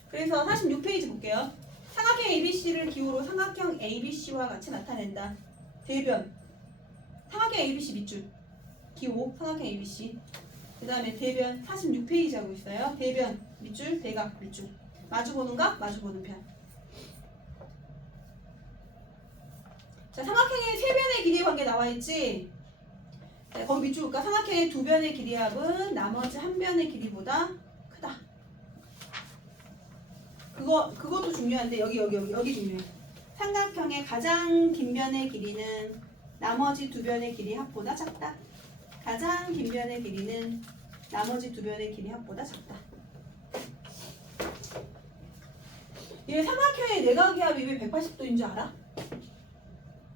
그래서 46페이지 볼게요. 삼각형 ABC를 기호로 삼각형 ABC와 같이 나타낸다. 대변 삼각형 ABC 밑줄 기호 삼각형 ABC 그 다음에 대변 46페이지 하고 있어요. 대변 밑줄 대각 밑줄 마주보는 각 마주보는 편. 자 삼각형의 세 변의 길이의 관계 나와있지. 자, 거기 밑줄 볼까? 삼각형의 두 변의 길이 합은 나머지 한 변의 길이보다 크다. 그것도 중요한데 여기 중요해. 삼각형의 가장 긴 변의 길이는 나머지 두 변의 길이 합보다 작다. 가장 긴 변의 길이는 나머지 두 변의 길이 합보다 작다. 얘 삼각형의 내각의 합이 왜 180도인 줄 알아?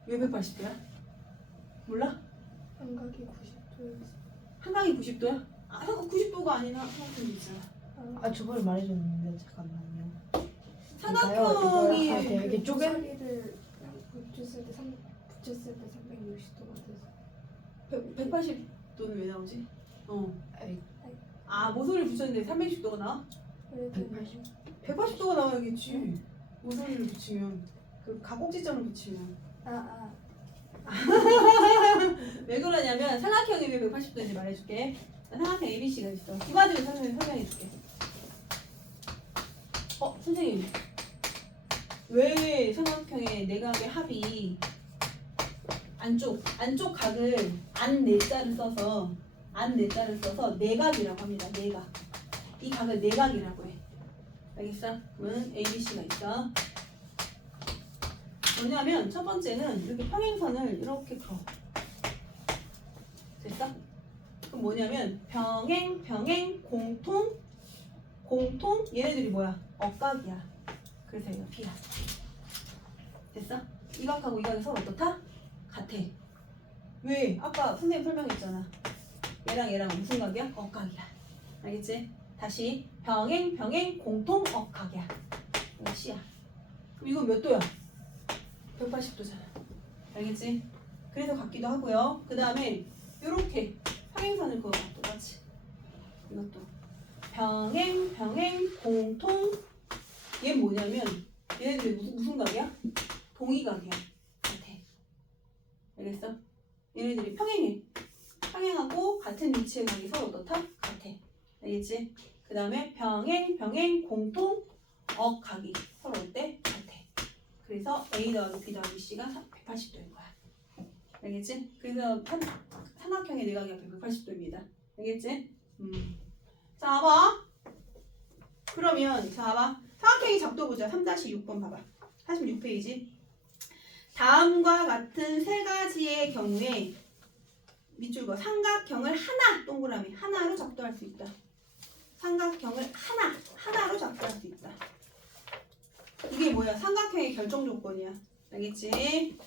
왜 180도야? 몰라? 삼각이 90도였어. 한각이 90도야? 아, 90도가 아니라 삼각형이 있잖아. 저번에 말해줬는데 잠깐만요. 삼각형이 이게 쪼개 고사리를 붙였을 때 360도가 돼서 180도는 왜 나오지? 아이. 모서리를 붙였는데 360도가 나와? 180. 180도가 나와야겠지. 모서리를 붙이면 그 각꼭지점을 붙이면 왜 그러냐면 삼각형이 왜 180도인지 말해줄게. 삼각형 ABC가 있어. 두 가지를 설명해줄게. 선생님 왜 삼각형의 내각의 합이 안쪽 각을 안 내자를 써서 내각이라고 합니다. 내각. 이 각을 내각이라고 해. 알겠어? 그러면 ABC가 있어. 뭐냐면 첫 번째는 이렇게 평행선을 이렇게 그어. 됐어? 그럼 뭐냐면 병행, 공통 얘네들이 뭐야? 억각이야. 그래서 이거 P야. 됐어? 이 각하고 이 각이 서로 어떻다? 같아. 왜? 아까 선생님 설명했잖아. 얘랑 무슨 각이야? 억각이야. 알겠지? 다시 병행, 공통 억각이야. 이거 C야. 그럼 이건 몇 도야? 180도잖아. 알겠지? 그래서 같기도 하고요. 그 다음에 요렇게 평행선을 그어봐. 똑같이. 이것도 병행, 공통. 얘 뭐냐면 얘네들이 무슨 각이야? 동의각이야. 같아. 알겠어? 얘네들이 평행하고 같은 위치의 각이 서로 어떻다? 같아. 알겠지? 그 다음에 병행, 공통 억각이 서로 어때? 같아. 그래서 A 더하기 B 더하기 C가 180도인 거야. 알겠지? 그래서 삼각형의 내각이 180도입니다. 알겠지? 자, 봐봐. 그러면 자, 봐봐. 삼각형의 작도 보자. 3-6번 봐봐. 46페이지. 다음과 같은 세 가지의 경우에 밑줄 그어. 삼각형을 하나 동그라미 하나로 작도할 수 있다. 삼각형을 하나로 작도할 수 있다. 이게 뭐야? 삼각형의 결정 조건이야. 알겠지?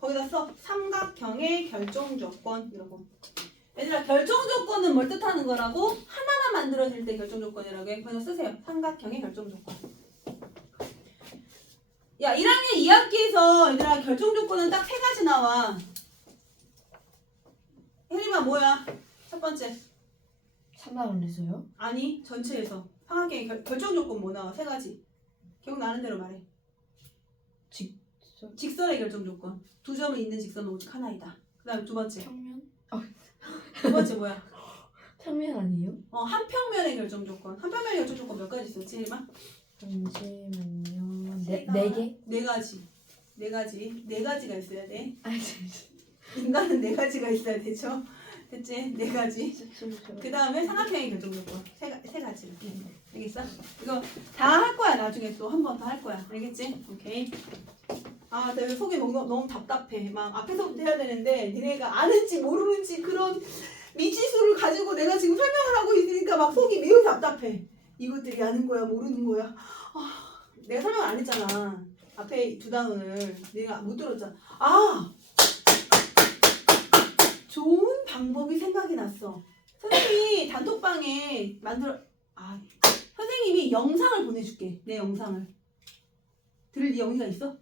거기다 써. 삼각형의 결정 조건 이러고. 얘들아, 결정 조건은 뭘 뜻하는 거라고? 하나만 만들어질 때 결정 조건이라고 해. 그래서 쓰세요. 삼각형의 결정 조건. 야, 1학년 2학기에서 얘들아 결정 조건은 딱 세 가지 나와. 혜림아 뭐야? 첫 번째. 3단원에서요? 아니, 전체에서. 삼각형의 결정 조건 뭐 나와? 세 가지. 기억나는 대로 말해. 직선의 결정 조건. 두 점을 잇는 직선은 오직 하나이다. 그 다음에 두 번째. 평면? 두 번째 뭐야? 평면 아니에요? 한 평면의 결정 조건. 한 평면의 결정 조건 몇 가지 있었지, 혜림아? 잠시만요. 네 개? 네 가지. 네 가지가 있어야 돼. 아니, 인간은 네 가지가 있어야 되죠. 됐지? 네 가지. 그 다음에 삼각형의 결정 조건. 세 가지. 알겠어? 이거 다 할 거야. 나중에 또 한 번 더 할 거야. 알겠지? 오케이. 아, 나 속이 너무 답답해. 막 앞에서부터 해야 되는데 니네가 아는지 모르는지 그런 미지수를 가지고 내가 지금 설명을 하고 있으니까 막 속이 매우 답답해. 이것들이 아는 거야, 모르는 거야. 내가 설명 안 했잖아. 앞에 두 단원을 내가 못 들었잖아. 좋은 방법이 생각이 났어. 선생님이 단톡방에 선생님이 영상을 보내줄게. 내 영상을. 들을 용의가 있어?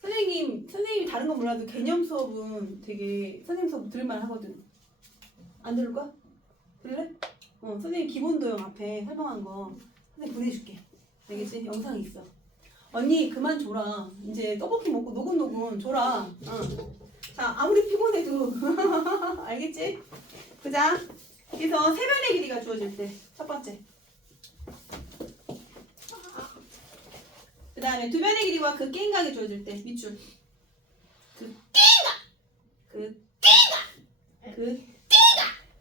선생님이 다른 건 몰라도 개념 수업은 되게 선생님 수업 들을만 하거든. 안 들을 거야? 들을래? 선생님 기본도형 앞에 설명한 거 선생님 보내줄게. 알겠지? 영상이 있어. 언니 그만 줘라. 이제 떡볶이 먹고 노곤노곤 줘라. 자, 아무리 피곤해도 알겠지? 보자. 그래서 세 변의 길이가 주어질 때 첫 번째. 그 다음에 두 변의 길이와 그 끼인각이 주어질 때 밑줄.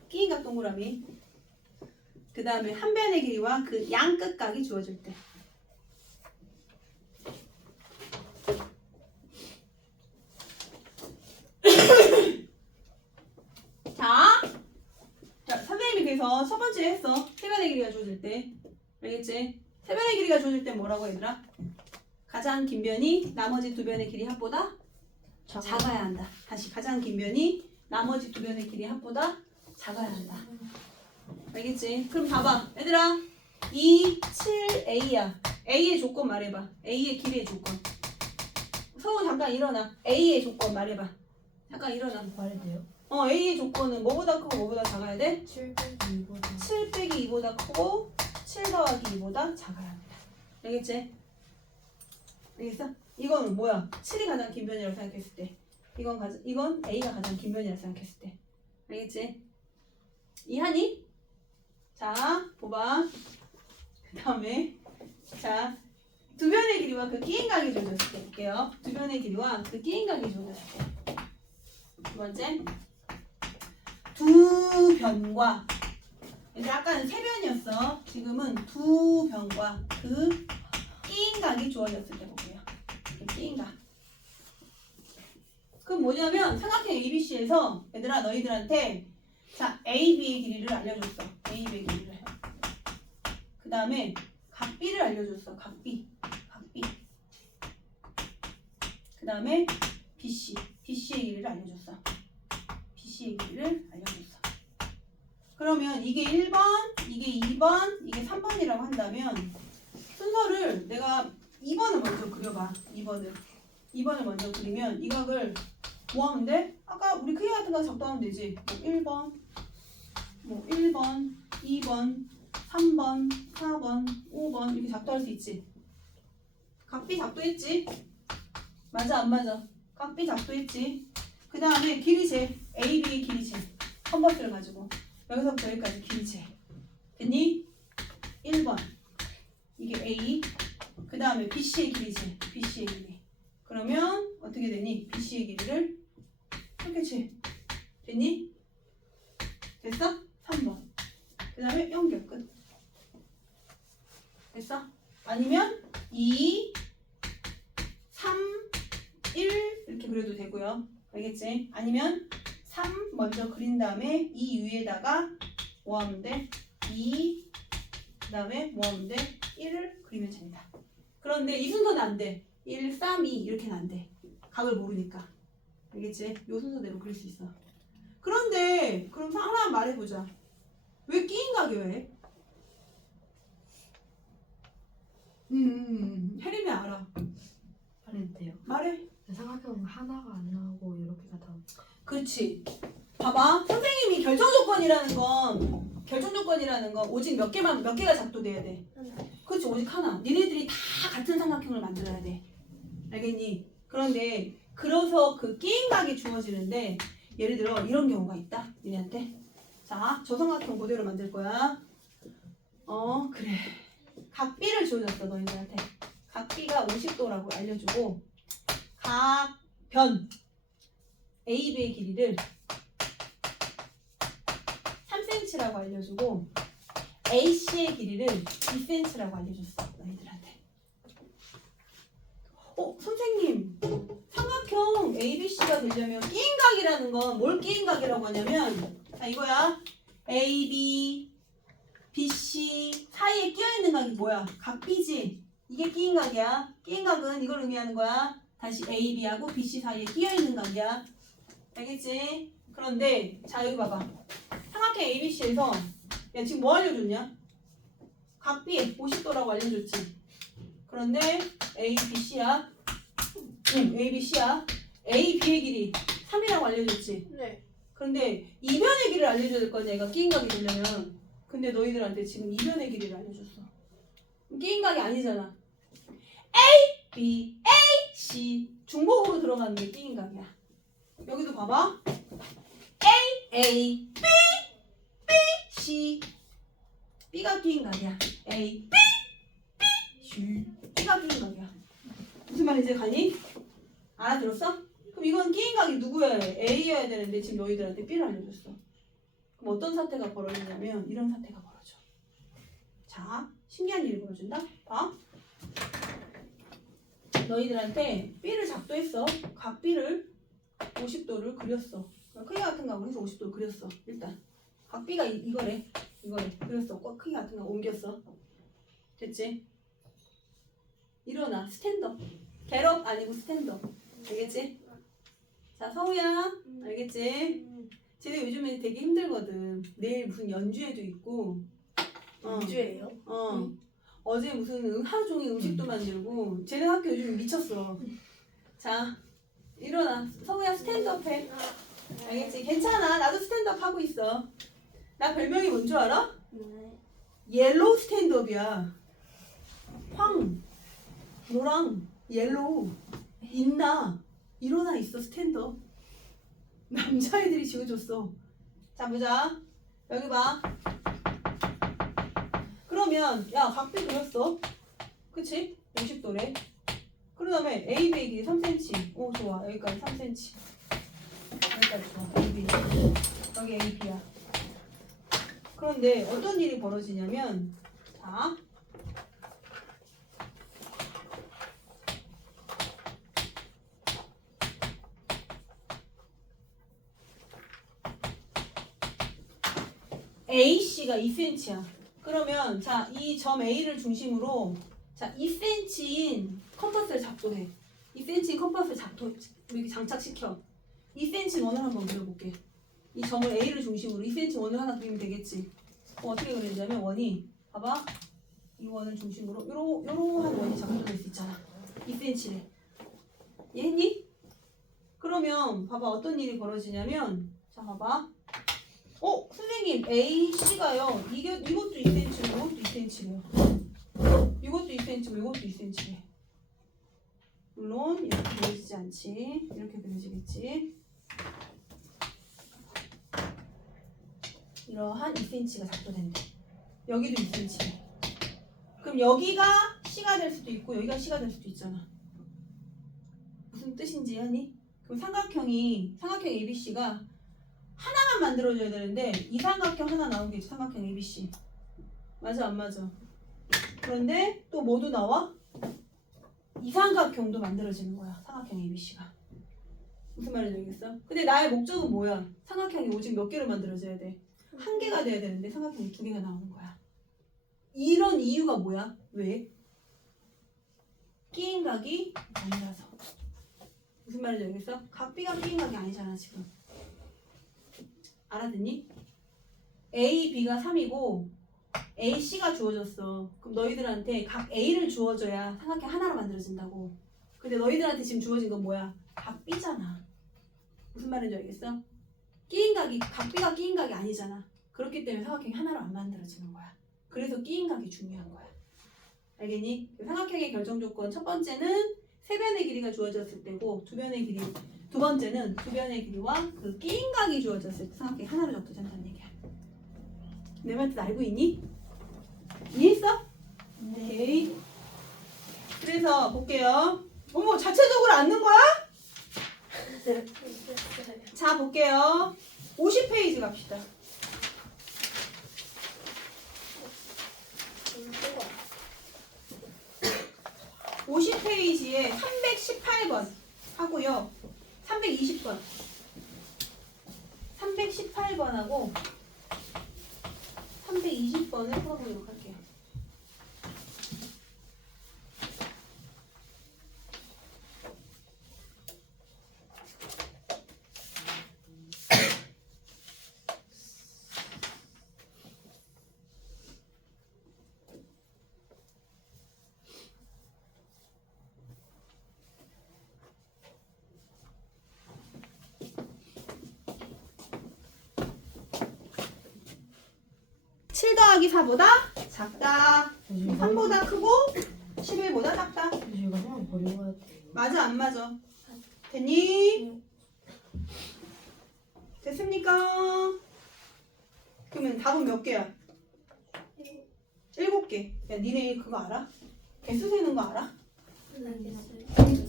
끼인각 동그라미. 그 다음에 한 변의 길이와 그 양 끝각이 주어질 때. 자, 선생님이 그래서 첫 번째 했어. 세 변의 길이가 주어질 때. 알겠지? 세 변의 길이가 주어질 때 뭐라고 얘들아? 가장 긴 변이 나머지 두 변의 길이 합보다 작아야 한다. 다시 가장 긴 변이 나머지 두 변의 길이 합보다 작아야 한다. 알겠지? 그럼 봐봐. 얘들아 2, 7, A야. A의 조건 말해봐. A의 길이의 조건. 서우 잠깐 일어나. A의 조건 말해봐. 잠깐 일어나. 말해도 돼요? A의 조건은 뭐보다 크고 뭐보다 작아야 돼? 7 빼기 2보다 7 빼기 2보다 크고 7 더하기 2보다 작아야 합니다. 알겠지? 알겠어? 이거는 뭐야? 7이 가장 긴 변이라고 생각했을 때 이건 A가 가장 긴 변이라고 생각했을 때 알겠지? 이해하니? 자, 봐봐. 그 다음에 자, 두 변의 길이와 그 끼인각이 주어졌을 때 볼게요. 두 변의 길이와 그 끼인각이 주어졌을 때 두 번째 두 변과 아까는 세 변이었어. 지금은 두 변과 그 끼인각이 주어졌을 때 볼게요. 끼인각. 그럼 뭐냐면 삼각형 ABC에서 얘들아 너희들한테 자 AB의 길이를 알려줬어. AB의 길이를. 그 다음에 각 B를 알려줬어. 각 B. 그 다음에 BC의 길이를 알려줬어. BC의 길이를 알려줬어. 그러면 이게 1번, 이게 2번, 이게 3번이라고 한다면 순서를 내가 2번을 먼저 그려봐. 2번을 먼저 그리면 이 각을 뭐 하면 돼? 아까 우리 크기 같은 거 작동하면 되지. 뭐 1번, 2번, 3번, 4번, 5번 이렇게 작동할 수 있지. 각비 작동했지? 맞아 안 맞아? 각비 작동했지. 그 다음에 길이 재. AB의 길이 재. 컨버스를 가지고 여기서부터 여기까지 길이 재. 됐니? 1번 이게 A. 그 다음에 BC의 길이 재. BC의 길이. 그러면 어떻게 되니? BC의 길이를 이렇게 재. 됐니? 됐어? 3번. 그 다음에 연결 끝. 됐어? 아니면 2, 3, 1 이렇게 그려도 되고요. 알겠지? 아니면 3 먼저 그린 다음에 이 위에다가 뭐 하면 돼? 2 그 다음에 뭐 하면 돼? 1을 그리면 됩니다. 그런데 이 순서는 안 돼. 1, 3, 2 이렇게는 안 돼. 각을 모르니까. 알겠지? 요 순서대로 그릴 수 있어. 그런데 그럼 하나 말해보자. 왜 끼인 각이 왜? 혜림이 알아. 말해도 돼요? 말해. 삼각형 하나가 안 나오고 이렇게가 다. 그렇지. 봐봐. 선생님이 결정 조건이라는 건 오직 몇 개가 작동돼야 돼. 그렇지. 오직 하나. 니네들이 다 같은 삼각형을 만들어야 돼. 알겠니? 그런데 그래서 그 끼인 각이 주어지는데 예를 들어 이런 경우가 있다. 니네한테. 자, 저 삼각형 그대로 만들 거야. 그래. 각 B를 주어졌어 너희들한테. 각 B가 50도라고 알려주고 각 변 AB의 길이를 3cm라고 알려주고 AC의 길이를 2cm라고 알려줬어 너희들한테. 선생님 삼각형 ABC가 되려면 끼인각이라는 건 뭘 끼인각이라고 하냐면 자 이거야. AB, BC 사이에 끼어있는 각이 뭐야? 각 B지? 이게 끼인각이야. 끼인각은 이걸 의미하는 거야. 다시 AB하고 BC 사이에 끼어있는 각이야. 알겠지? 그런데 자 여기 봐봐. 삼각형 ABC에서 야 지금 뭐 알려줬냐? 각 B 50도라고 알려줬지. 그런데 ABC야. ABC야. AB의 길이 3이라고 알려줬지. 네. 그런데 이변의 길이를 알려줘야 될 거 아니야. 얘가 끼인각이 되려면. 근데 너희들한테 지금 이변의 길이를 알려줬어. 끼인각이 아니잖아. A, B, A, C 중복으로 들어가는 게 끼인각이야. 여기도 봐봐. A, B, B, C B가 끼인각이야. A, B, B, C B가 끼인각이야. 무슨 말인지 가니? 알아들었어? 그럼 이건 끼인각이 누구야? A여야 되는데 지금 너희들한테 B를 알려줬어. 그럼 어떤 사태가 벌어지냐면 이런 사태가 벌어져. 자, 신기한 일이 벌어진다. 봐. 너희들한테 B를 작도했어. 각 B를 50도를 그렸어. 크기 같은 거 해서 50도를 그렸어. 일단 각 B가 이거래. 그렸어. 크기 같은 거 옮겼어. 됐지? 일어나. 스탠드업. 겟업 아니고 스탠드업. 알겠지? 자, 성우야. 알겠지? 쟤네 요즘에 되게 힘들거든. 내일 무슨 연주회도 있고. 연주예요? 어제 무슨 하루 종일 음식도 만들고. 쟤네 학교 요즘 미쳤어. 자, 일어나. 성우야 스탠드업 해. 알겠지? 괜찮아. 나도 스탠드업 하고 있어. 나 별명이 뭔 줄 알아? 네. 옐로우 스탠드업이야. 황, 노랑, 옐로우, 있나? 일어나 있어 스탠드업. 남자애들이 지어줬어. 자 보자. 여기 봐. 그러면 야 각비 그렸어. 그치? 50도래. 그 다음에 AB의 길이 3cm. 오 좋아. 여기까지 3cm. 여기까지 좋아. AB. 여기 AB야. 그런데 어떤 일이 벌어지냐면 자 AC가 2cm야. 그러면 자, 이 점 A를 중심으로 자, 2cm인 컴퍼스를 작동해. 2cm인 컴퍼스를 이렇게 장착시켜. 2cm 원을 한번 그려볼게. 이 점을 A를 중심으로 2cm 원을 하나 그리면 되겠지. 어떻게 그리냐면 원이 봐봐. 이 원을 중심으로 요러한 원이 작동될 수 있잖아. 2cm래. 이해했니? 그러면 봐봐 어떤 일이 벌어지냐면 자 봐봐. 선생님 AC가요. 이것도 2cm고 이것도 2cm래요. 이것도 2cm고 이것도 2cm래. 물론 이렇게 그려지지 않지. 이렇게 그려지겠지. 이러한 2cm가 작동된대. 여기도 2cm. 그럼 여기가 C가 될 수도 있고 여기가 C가 될 수도 있잖아. 무슨 뜻인지 아니? 그럼 삼각형 ABC가 하나만 만들어줘야 되는데 이 삼각형 하나 나온 게 삼각형 ABC. 맞아 안 맞아? 그런데 또 뭐도 나와? 이 삼각형도 만들어지는 거야. 삼각형 ABC가. 무슨 말인지 알겠어? 근데 나의 목적은 뭐야? 삼각형이 오직 몇 개를 만들어져야 돼? 한 개가 돼야 되는데 삼각형이 두 개가 나오는 거야. 이런 이유가 뭐야? 왜? 끼인 각이 아니라서. 무슨 말인지 알겠어? 각비가 끼인 각이 아니잖아 지금. 알아듣니? A, B가 3이고 A, C가 주어졌어. 그럼 너희들한테 각 A를 주어줘야 삼각형 하나로 만들어진다고. 근데 너희들한테 지금 주어진 건 뭐야? 각 B잖아. 무슨 말인지 알겠어? 각비가 끼인 각이 아니잖아. 그렇기 때문에 삼각형이 하나로 안 만들어지는 거야. 그래서 끼인 각이 중요한 거야. 알겠니? 삼각형의 결정 조건 첫 번째는 세 변의 길이가 주어졌을 때고 두 번째는 두 변의 길이와 그 끼인 각이 주어졌을 때 삼각형이 하나로 접두된다는 얘기야. 내 말 뜻 알고 있니? 이해했어? 오케이. 그래서 볼게요. 어머 자체적으로 앉는 거야? 자 볼게요. 50페이지 갑시다. 50페이지에 318번 하고요. 320번. 318번하고 320번을 풀어보도록 할게요. 더하기 4보다 작다. 3보다 크고 11보다 작다. 이거 한번 버리고 가야 돼. 맞아 안 맞아? 됐니? 됐습니까? 그러면 답은 몇 개야? 7개. 야 니네 그거 알아? 개수 세는 거 알아?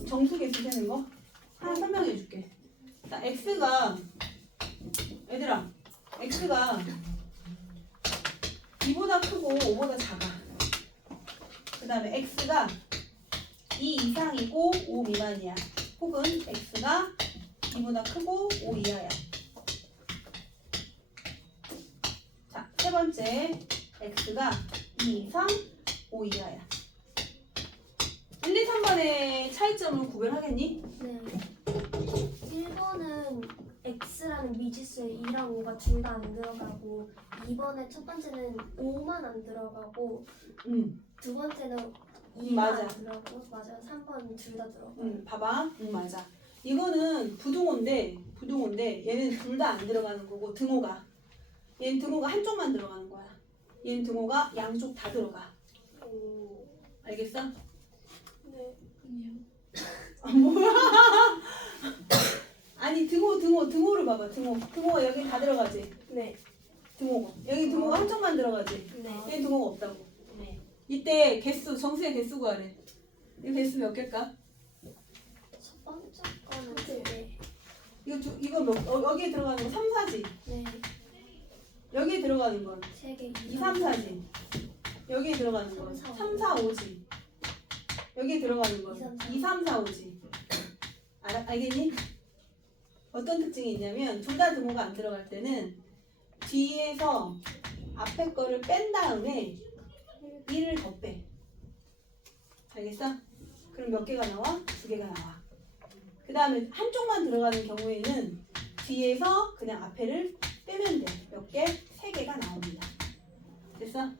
정수 개수 세는 거? 하나 설명해 줄게. 자, X가 얘들아 X가 2보다 크고 5보다 작아. 그 다음에 X가 2 이상이고 5 미만이야. 혹은 X가 2보다 크고 5 이하야. 자, 세 번째 X가 2 이상 5 이하야. 1, 2, 3번의 차이점을 구별하겠니? 네. 1번은 X라는 미지수에 2랑 5가 둘 다 안 들어가고 2번에 첫 번째는 5만 안 들어가고 두 번째는 2만 맞아. 안 들어가고 맞아요. 3번은 둘 다 들어가. 봐봐. 맞아. 이거는 부등호인데 얘는 둘 다 안 들어가는 거고 등호가 얘는 등호가 한쪽만 들어가는 거야. 얘는 등호가 양쪽 다 들어가. 오. 알겠어? 네. 아니요. 뭐야? 아니 등호를 봐봐. 등호가 여기 다 들어가지. 네. 등호가 여기 등호가 한쪽만 들어가지. 네. 얘는 등호가 없다고. 네. 이때 정수의 개수 구하래. 이 개수 몇 개일까? 첫 번째 거는 두 개. 이거 여기에 들어가는 거 3, 4지. 네. 여기에 들어가는 건 3개. 2, 3, 4지. 여기에 들어가는 건 3, 4, 5지. 여기에 들어가는 건 2, 3, 4, 5지. 알겠니? 어떤 특징이 있냐면 둘 다 등호가 안 들어갈 때는 뒤에서 앞에 거를 뺀 다음에 1을 더 빼. 알겠어? 그럼 몇 개가 나와? 2개가 나와. 그 다음에 한쪽만 들어가는 경우에는 뒤에서 그냥 앞에를 빼면 돼. 몇 개? 3개가 나옵니다. 됐어?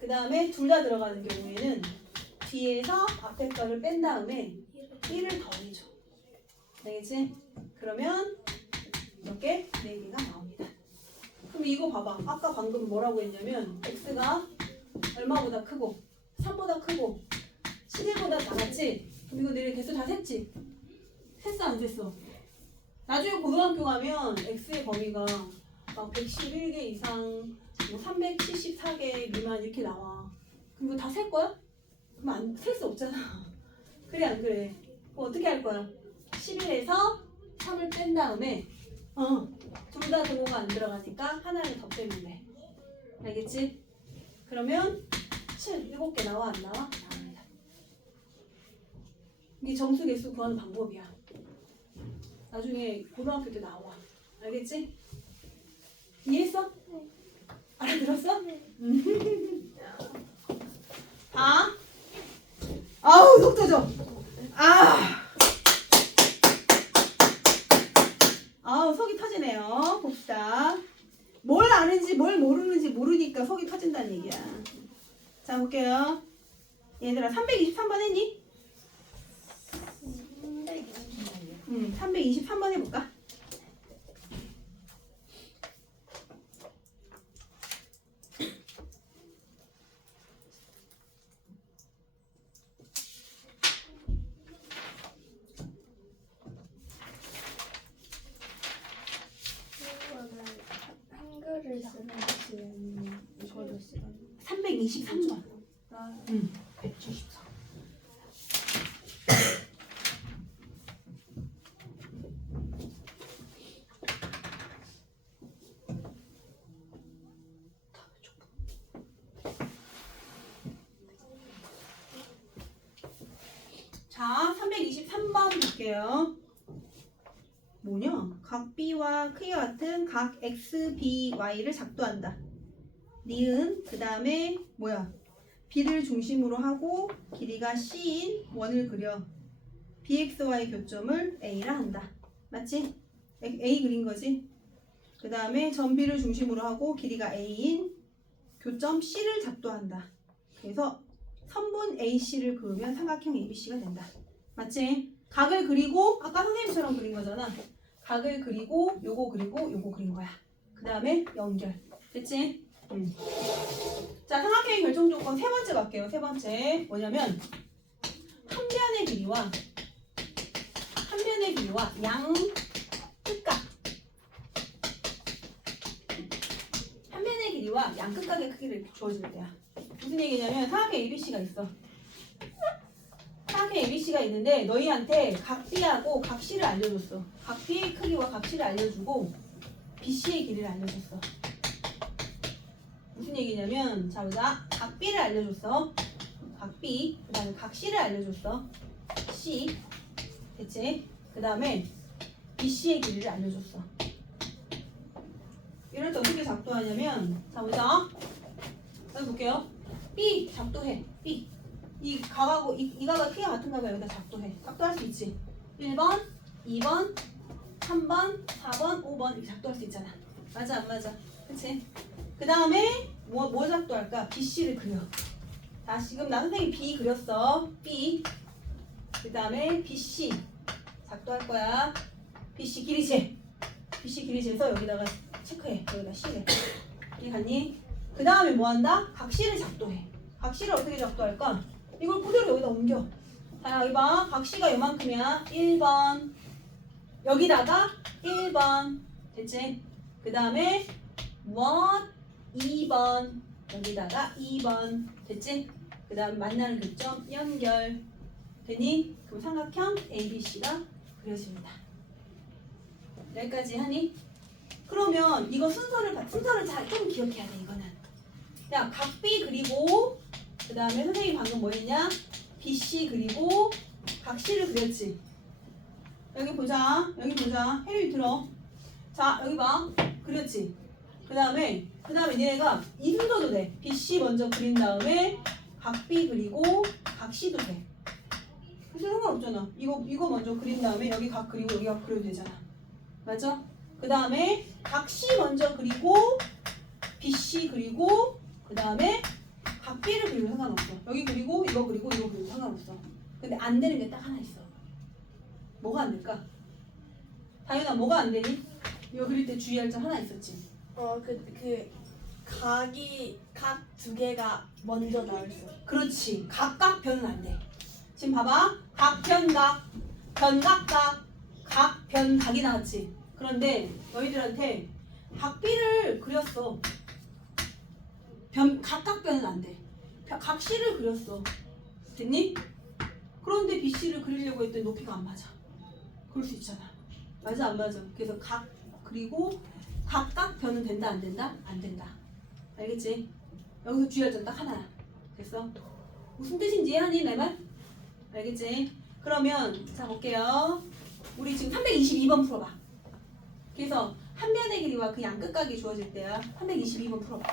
그 다음에 둘 다 들어가는 경우에는 뒤에서 앞에 거를 뺀 다음에 1을 더해줘. 알겠지? 그러면 몇 개? 4개가 나옵니다. 그럼 이거 봐봐. 아까 방금 뭐라고 했냐면 x가 얼마보다 크고 3보다 크고 11보다 작았지? 그럼 이거 내일 개수 다 셌지? 셌어 안 셌어? 나중에 고등학교 가면 x의 범위가 막 111개 이상 뭐 374개 미만 이렇게 나와. 그럼 이거 다 셀 거야? 그럼 안 셀 수 없잖아. 그래 안 그래? 그럼 어떻게 할 거야? 11에서 3을 뺀 다음에 둘 다 등호가 안 들어가니까 하나를 더 빼면 돼. 알겠지? 그러면 7, 7개 나와 안 나와? 나옵니다. 이게 정수 개수 구하는 방법이야. 나중에 고등학교 때 나와. 알겠지? 이해했어? 네. 알아들었어? 네. 다? 아우 속 터져. 아우 속이 터지네요. 봅시다. 뭘 아는지 뭘 모르는지 모르니까 속이 터진다는 얘기야. 자 볼게요. 얘들아 323번 했니? 323번 해볼까? 한글을 쓰는 시간, 이거를 쓰는 323번. 174. 자, 323번 볼게요. 뭐냐? 각 B와 크기가 같은 각 X, B, Y를 작도한다. 니은, 그 다음에 뭐야? B를 중심으로 하고 길이가 C인 원을 그려. BXY 교점을 A라 한다. 맞지? A 그린 거지? 그 다음에 점 B를 중심으로 하고 길이가 A인 교점 C를 작도한다. 그래서 선분 AC를 그으면 삼각형 ABC가 된다. 맞지? 각을 그리고 아까 선생님처럼 그린 거잖아. 각을 그리고 요거 그리고 요거 그린 거야. 그 다음에 연결. 됐지? 자, 삼각형의 결정 조건 세 번째 갈게요. 세 번째 뭐냐면 한 변의 길이와 양 끝각, 한 변의 길이와 양 끝각의 크기를 주어줄 때야. 무슨 얘기냐면 삼각형 ABC가 있어. 삼각형 ABC가 있는데 너희한테 각 B하고 각 C를 알려줬어. 각 B의 크기와 각 C를 알려주고 BC의 길이를 알려줬어. 무슨 얘기냐면 자 보자. 각 B를 알려줬어. 각 B. 그 다음에 각 C를 알려줬어. C. 됐지? 그 다음에 BC의 길이를 알려줬어. 이럴 때 어떻게 작도하냐면 자 보자. 여기 볼게요. B 작도해. B. 이 각하고 이 각과 크기가 같은 각을 여기다 작도해. 작도할 수 있지. 1번, 2번, 3번, 4번, 5번 이렇게 작도할 수 있잖아. 맞아 안 맞아? 그치? 그 다음에 뭐 작도할까? BC를 그려. 자 지금 나 선생님 B 그렸어. B. 그 다음에 BC 작도할 거야. BC 길이재. BC 길이재에서 여기다가 체크해. 여기다 C래. 이해 갔니? 그 다음에 뭐 한다? 각 C를 작도해. 각 C를 어떻게 작도할까? 이걸 그대로 여기다 옮겨. 자 여기 봐. 각 C가 요만큼이야. 1번. 여기다가 1번. 됐지? 그 다음에 무엇? 2번. 여기다가 2번. 됐지? 그 다음 만나는 교점 연결. 되니? 그럼 삼각형 ABC가 그려집니다. 여기까지 하니? 그러면 이거 순서를 잘 좀 기억해야 돼. 이거는 야, 각 B 그리고 그 다음에 선생님이 방금 뭐 했냐? BC 그리고 각 C를 그렸지. 여기 보자. 여기 보자. 혜리 들어. 자 여기 봐. 그렸지. 그 다음에 얘네가 이 순서도 돼. BC 먼저 그린 다음에 각 B 그리고 각 C도 돼. 사실 상관없잖아. 이거 먼저 그린 다음에 여기 각 그리고 여기 각 그려도 되잖아. 맞아? 그 다음에 각 C 먼저 그리고 BC 그리고 그 다음에 각 B를 그리고 상관없어. 여기 그리고 이거 그리고 이거 그리고 상관없어. 근데 안 되는 게 딱 하나 있어. 뭐가 안 될까? 다윤아 뭐가 안 되니? 이거 그릴 때 주의할 점 하나 있었지. 각 두 개가 먼저 나왔어. 그렇지. 각각변은 안 돼. 지금 봐봐. 각변각, 변각각, 각변각이 나왔지. 그런데 너희들한테 각비를 그렸어. 각각변은 안 돼. 각C를 그렸어. 됐니? 그런데 BC를 그리려고 했더니 높이가 안 맞아. 그럴 수 있잖아. 맞아 안 맞아. 그래서 그리고 각각변은 된다 안 된다? 안 된다. 알겠지? 여기서 주의할 점 딱 하나야. 됐어? 무슨 뜻인지 이해하니 내 말? 알겠지? 그러면 자 볼게요. 우리 지금 322번 풀어봐. 그래서 한 변의 길이와 그 양끝각이 주어질 때야. 322번 풀어봐.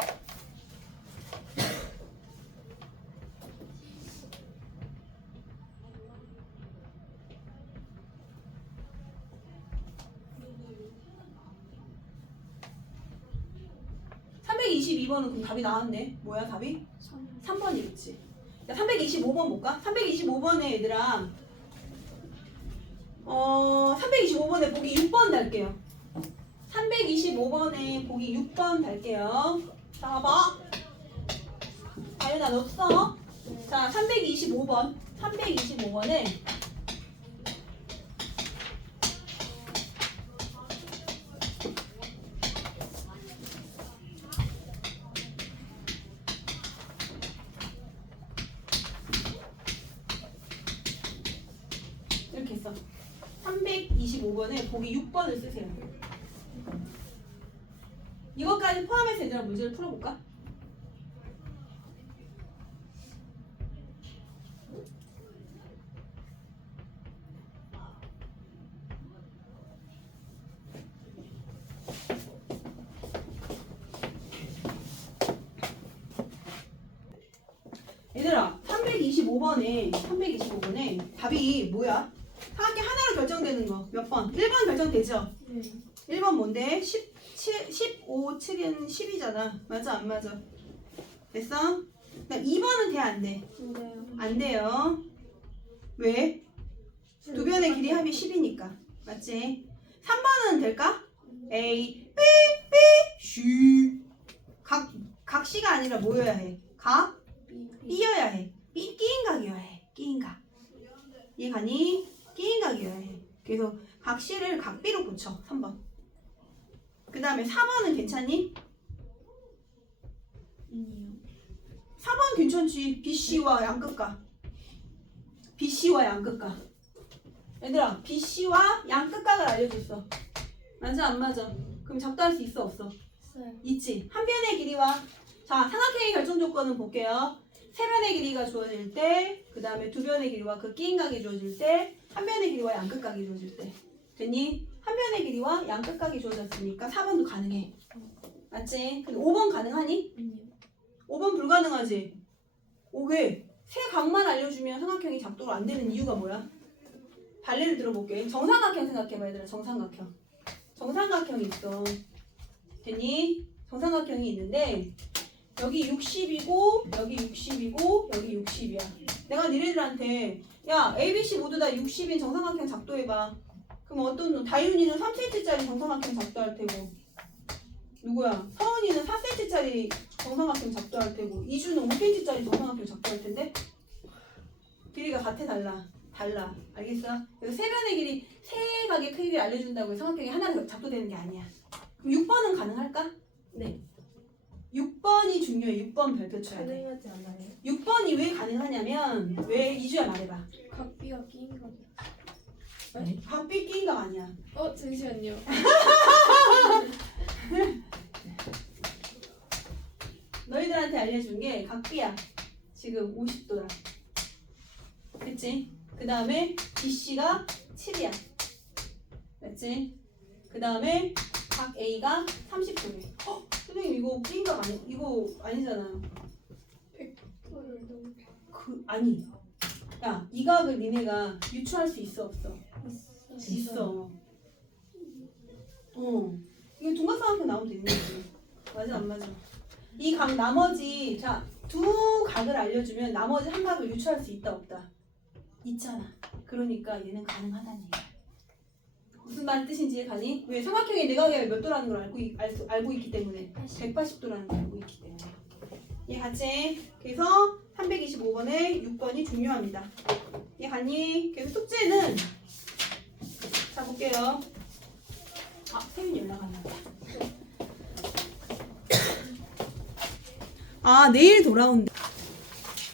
(322번은) 그럼 답이 나왔네. 뭐야 답이? 3번이겠지. 325번 볼까? 325번에 얘들아 325번에 보기 6번 달게요. 325번에 보기 6번 달게요. 자 봐봐. 다윤아 너 써. 자 325번에 이렇게 써. 325번에 보기 6번을 쓰세요. 이것까지 포함해서 얘들아 문제를 풀어볼까? 얘들아 325번에 답이 뭐야? 사각형 하나로 결정되는 거 몇 번? 1번 결정되죠? 1번 뭔데? 15, 7은 10이잖아. 맞아 안 맞아? 됐어? 2번은 돼 안 돼? 안 돼요. 왜? 두 변의 길이 합이 10이니까. 맞지? 3번은 될까? A, B, B, C. 각 C가 아니라 뭐여야 해? 각 B여야 해. B 끼인 각이어야 해. 끼인 각. 이해가니? 끼인 각이어야 해. 그래서 각 C를 각 B로 붙여. 3번. 그 다음에 4번은 괜찮니? 4번 괜찮지. BC와 양끝각. BC와 양끝각. 얘들아 BC와 양끝각을 알려줬어. 맞아 안 맞아? 그럼 작도할 수 있어 없어? 있지. 한 변의 길이와 자 삼각형의 결정 조건은 볼게요. 세 변의 길이가 주어질 때, 그 다음에 두 변의 길이와 그 끼인 각이 주어질 때, 한 변의 길이와 양끝각이 주어질 때. 됐니? 한 변의 길이와 양끝각이 주어졌으니까 4번도 가능해. 맞지? 근데 5번 가능하니? 5번 불가능하지? 왜? 세 각만 알려주면 삼각형이 작도로 안 되는 이유가 뭐야? 발레를 들어볼게. 정삼각형 생각해봐 얘들아. 정삼각형. 정삼각형이 있어. 됐니? 정삼각형이 있는데 여기 60이고 여기 60이고 여기 60이야. 내가 니네들한테 야 ABC 모두 다 60인 정삼각형 작도해봐. 그럼 어떤 놈? 다윤이는 3cm짜리 정삼각형 작도할 테고 누구야? 서은이는 4cm짜리 정삼각형 작도할 테고 이주는 5cm짜리 정삼각형 작도할 텐데 길이가 같아 달라? 달라. 알겠어? 그래서 세 변의 길이 세 각의 크기를 알려준다고 해서 삼각형이 하나로 작도되는 게 아니야. 그럼 6번은 가능할까? 네. 6번이 중요해. 6번 별표 쳐야 돼. 가능하지 않아요? 6번이 왜 가능하냐면 왜 이주야 말해봐. 각비가 끼인 거죠. 각비 끼인 거 아니야. 잠시만요. 너희들한테 알려준 게 각비야. 지금 50도다. 됐지? 그 다음에 BC가 7이야. 됐지? 그 다음에 각 A가 30도래. 선생님 이거 B인가 아니 이거 아니잖아요. 를 넘게. 아니. 야, 이 각을 니네가 유추할 수 있어 없어? 있어. 이게 둔각삼각형 나오면 되는 거지. 맞아 안 맞아? 이 각 나머지 자 두 각을 알려주면 나머지 한 각을 유추할 수 있다 없다? 있잖아. 그러니까 얘는 가능하다는 얘기야. 무슨 말 뜻인지 가니? 왜 삼각형의 내각이 몇 도라는 걸 알고 있기 때문에 180도라는 걸 알고 있기 때문에 얘 같이. 그래서 325번에 6번이 중요합니다. 얘 갔니? 그래서 숙제는 자 볼게요. 아 세윤이 연락 안 왔다. 아 내일 돌아온다.